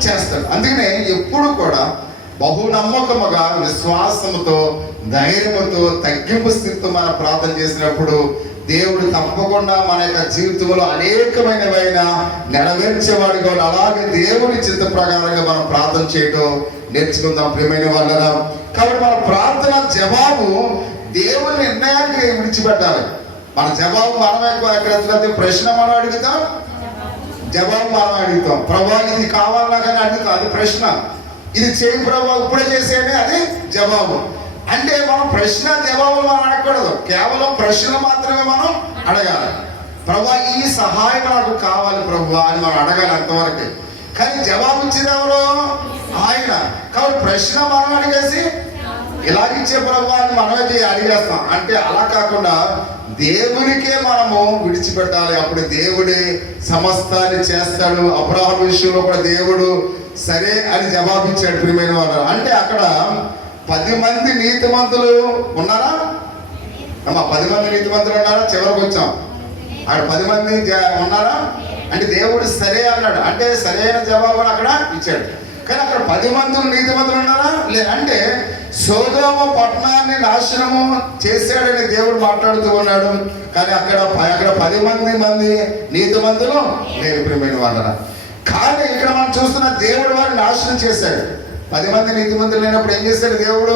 చేస్తాడు. అందుకనే ఎప్పుడు కూడా బహు నమ్మకముగా, విశ్వాసముతో, ధైర్యముతో, తగ్గింపు స్థితితో మనం ప్రార్థన చేసినప్పుడు దేవుడు తప్పకుండా మన యొక్క జీవితంలో అనేకమైనవైన నెరవేర్చేవాడిగా. అలాగే దేవుని చిత్త ప్రకారంగా మనం ప్రార్థన చేయడం నేర్చుకుందాం ప్రియమైన వాళ్ళరా. కాబట్టి మన ప్రార్థన జవాబు దేవుని నిర్ణయానికి విడిచిపెట్టాలి. మన జవాబు మనం ఎక్కడ ప్రశ్న మనం అడుగుతాం, జవాబు మనం అడుగుతాం. ప్రభువా ఇది కావాలా కానీ అడుగుతాం, అది ప్రశ్న. ఇది చేయి ప్రభువా ఇప్పుడే చేసేయండి, అది జవాబు. అంటే మనం ప్రశ్న జవాబులు మనం అడగకూడదు, కేవలం ప్రశ్నలు మాత్రమే మనం అడగాలి. ప్రభువా ఈ సహాయం నాకు కావాలి ప్రభువా అని మనం అడగాలి అంతవరకు. కానీ జవాబు ఇచ్చేది ఎవరు? ఆయన. కాబట్టి ప్రశ్న మనం అడిగేసి ఇలాగిచ్చే ప్రభువా అని మనమే అడిగేస్తాం. అంటే అలా కాకుండా దేవునికే మనము విడిచిపెట్టాలి. అప్పుడు దేవుడే సమస్తాన్ని చేస్తాడు. అబ్రాహాము విషయంలో కూడా దేవుడు సరే అని జవాబిచ్చాడు ప్రియమైన వారు. అంటే అక్కడ 10 మంది నీతిమంతులు ఉన్నారా అమ్మా? 10 మంది నీతిమంతులు ఉన్నారా? చివరికి వచ్చాం. అక్కడ 10 మంది ఉన్నారా అంటే దేవుడు సరే అన్నాడు. అంటే సరైన జవాబును అక్కడ ఇచ్చాడు. కానీ అక్కడ 10 మంది నీతిమంతులు ఉన్నారా? లేదు. అంటే సొదొమ పట్టణాన్ని నాశనము చేశాడని దేవుడు మాట్లాడుతూ ఉన్నాడు. కానీ అక్కడ 10 మంది నీతిమంతులు లేరు ప్రియమైన వాళ్ళరా. కానీ ఇక్కడ మనం చూస్తున్న దేవుడు వారిని నాశనం చేశాడు. 10 మంది నీతిమంతులు లేనప్పుడు ఏం చేశాడు దేవుడు?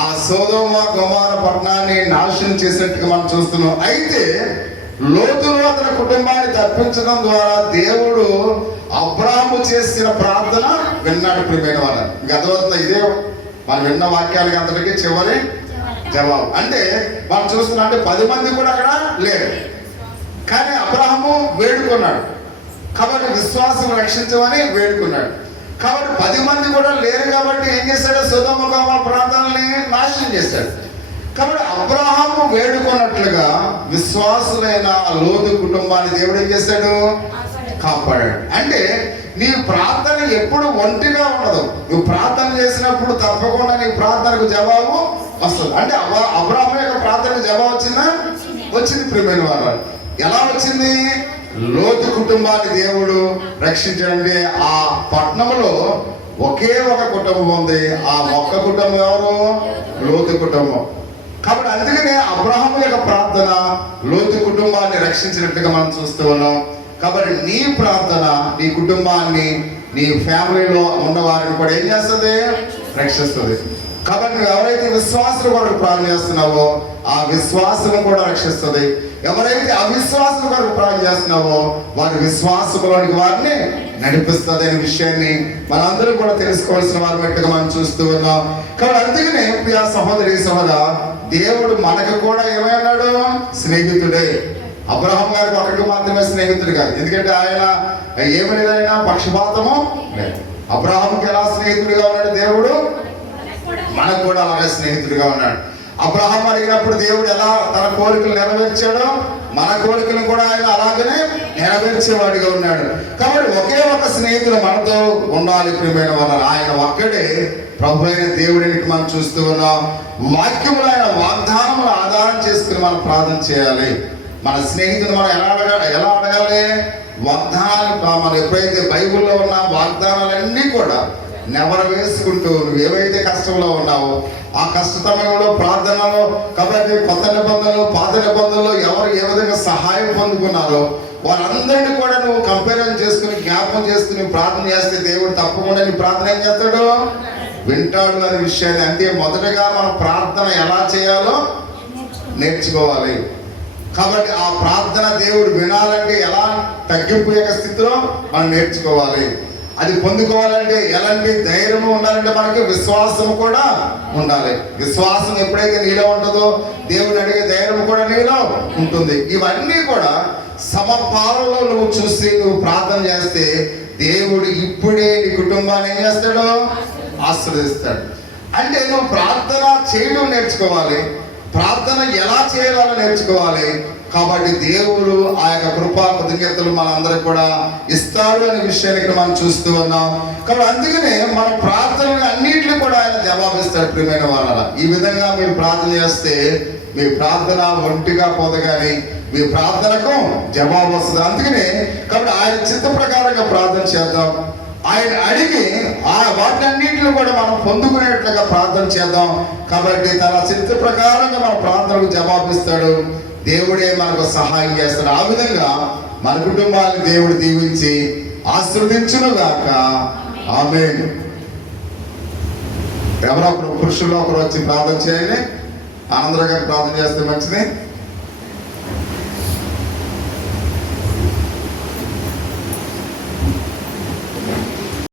ఆ సొదొమ గొమొర్రా పట్టణాన్ని నాశనం చేసినట్టుగా మనం చూస్తున్నాం. అయితే లోతును అతని కుటుంబాన్ని తప్పించడం ద్వారా దేవుడు అబ్రాహాము చేసిన ప్రార్థన విన్నాడు ప్రియమైన వాళ్ళని. గతవత్న ఇదే మనం విన్న వాక్యాలకి అంతటికీ చివరి జవాబు. అంటే మనం చూస్తున్నాం, అంటే 10 మంది కూడా అక్కడ లేరు. కానీ అబ్రాహాము వేడుకున్నాడు కాబట్టి విశ్వాసం రక్షించమని వేడుకున్నాడు. కాబట్టి 10 మంది కూడా లేరు కాబట్టి ఏం చేశాడు? సొదొమ గొమొర్రా ప్రాంతాలని నాశనం చేశాడు. కాబట్టి అబ్రాహాము వేడుకున్నట్లుగా విశ్వాసులైన లోతు కుటుంబాన్ని దేవుడు ఏం చేశాడు? కాపాడాడు. అంటే నీ ప్రార్థన ఎప్పుడు ఒంటిగా ఉండదు. నువ్వు ప్రార్థన చేసినప్పుడు తప్పకుండా నీ ప్రార్థనకు జవాబు వస్తుంది. అంటే అబ్రాహాము యొక్క ప్రార్థనకు జవాబు వచ్చిందా? వచ్చింది ప్రియమైన వారు. ఎలా వచ్చింది? లోతు కుటుంబాన్ని దేవుడు రక్షించండి. ఆ పట్టణంలో ఒకే ఒక కుటుంబం ఉంది. ఆ ఒక్క కుటుంబం ఎవరు? లోతు కుటుంబం. కాబట్టి అందుకనే అబ్రాహాము యొక్క ప్రార్థన లోతు కుటుంబాన్ని రక్షించినట్టుగా మనం చూస్తూ ఉన్నాం. కాబట్టి నీ ప్రార్థన నీ కుటుంబాన్ని, నీ ఫ్యామిలీలో ఉన్న వారిని కూడా ఏం చేస్తుంది? రక్షిస్తుంది. కాబట్టి నువ్వు ఎవరైతే విశ్వాసుల కొరకు ప్రార్థన చేస్తున్నావో ఆ విశ్వాసం కూడా రక్షిస్తుంది. ఎవరైతే అవిశ్వాసం కొరకు ప్రార్థన చేస్తున్నావో వారి విశ్వాసంలోనికి వారిని నడిపిస్తుంది అనే విషయాన్ని మనందరం కూడా తెలుసుకోవాల్సిన వారి మట్టుగా మనం చూస్తూ ఉన్నాం. కాబట్టి అందుకనే ప్రియ సహోదరి సహోదర, దేవుడు మనకు కూడా ఏమన్నాడు? స్నేహితుడే. అబ్రాహాము గారికి ఒకరికి మాత్రమే స్నేహితుడు కాదు. ఎందుకంటే ఆయన ఏమైనా పక్షపాతము లేదు. అబ్రాహాముకి ఎలా స్నేహితుడిగా ఉన్నాడు దేవుడు, మనకు కూడా అలాగే స్నేహితుడిగా ఉన్నాడు. అబ్రహాం అడిగినప్పుడు దేవుడు ఎలా తన కోరికలు నెరవేర్చాడో మన కోరికలు కూడా ఆయన అలాగనే నెరవేర్చేవాడిగా ఉన్నాడు. కాబట్టి ఒకే ఒక స్నేహితుడు మనతో ఉండాలి ప్రియమైన వాళ్ళ. ఆయన ఒక్కడే ప్రభు అయిన దేవుడిని మనం చూస్తూ ఉన్నాం. వాక్యములు ఆయన వాగ్దానములు ఆధారం చేసుకుని మనం ప్రార్థన చేయాలి. మన స్నేహితుడు మనం ఎలా అడగాలి? వాగ్దానాలు మనం ఎప్పుడైతే బైబిల్లో ఉన్న వాగ్దానాలన్నీ కూడా నెవరు వేసుకుంటూ నువ్వు ఏవైతే కష్టంలో ఉన్నావో ఆ కష్ట సమయంలో ప్రార్థనలో, కాబట్టి కొత్త నిబంధనలు పాత నిబంధనలు ఎవరు ఏ విధంగా సహాయం పొందుకున్నారో వారందరినీ కూడా నువ్వు కంపారిజన్ చేసుకుని జ్ఞాపకం చేసుకుని ప్రార్థన చేస్తే దేవుడు తప్పకుండా నీ ప్రార్థన ఏం చేస్తాడు? వింటాడు అనే విషయాన్ని. అంటే మొదటగా మనం ప్రార్థన ఎలా చేయాలో నేర్చుకోవాలి. కాబట్టి ఆ ప్రార్థన దేవుడు వినాలంటే ఎలా తగ్గింపు యొక్క స్థితిలో మనం నేర్చుకోవాలి. అది పొందుకోవాలంటే ఎలాంటి ధైర్యము ఉండాలంటే మనకి విశ్వాసం కూడా ఉండాలి. విశ్వాసం ఎప్పుడైతే నీలో ఉంటుందో దేవుడు అడిగే ధైర్యం కూడా నీలో ఉంటుంది. ఇవన్నీ కూడా సమపాలలో నువ్వు చూసి నువ్వు ప్రార్థన చేస్తే దేవుడు ఇప్పుడే నీ కుటుంబాన్ని ఏం చేస్తాడు? ఆశీర్వదిస్తాడు. అంటే నువ్వు ప్రార్థన చేయడం నేర్చుకోవాలి, ప్రార్థన ఎలా చేయాలో నేర్చుకోవాలి. కాబట్టి దేవుడు ఆ యొక్క కృపా కృతజ్ఞతలు మనందరికి కూడా ఇస్తాడు అనే విషయాన్ని మనం చూస్తూ ఉన్నాం. కాబట్టి అందుకనే మన ప్రార్థనలు అన్నింటినీ కూడా ఆయన జవాబిస్తాడు ప్రియమైన వాళ్ళ. ఈ విధంగా మీరు ప్రార్థన చేస్తే మీ ప్రార్థన ఒంటిగా పోదు కానీ మీ ప్రార్థనకు జవాబు వస్తుంది. అందుకనే కాబట్టి ఆయన చిత్త ప్రకారంగా ప్రార్థన చేద్దాం. ఆయన అడిగి ఆ వాటన్నిటిని కూడా మనం పొందుకునేట్లుగా ప్రార్థన చేద్దాం. కాబట్టి తన చిత్త ప్రకారంగా మన ప్రార్థనకు జవాబిస్తాడు. దేవుడే మనకు సహాయం చేస్తాడు. ఆ విధంగా మన కుటుంబాన్ని దేవుడు దీవించి ఆశీర్వదించునుగాక. ఆమేన్. ఎవరో ఒకరు పురుషుల్లో ఒకరు వచ్చి ప్రార్థన చేయండి. ఆనందరావు గారు ప్రార్థన చేస్తే మంచిది.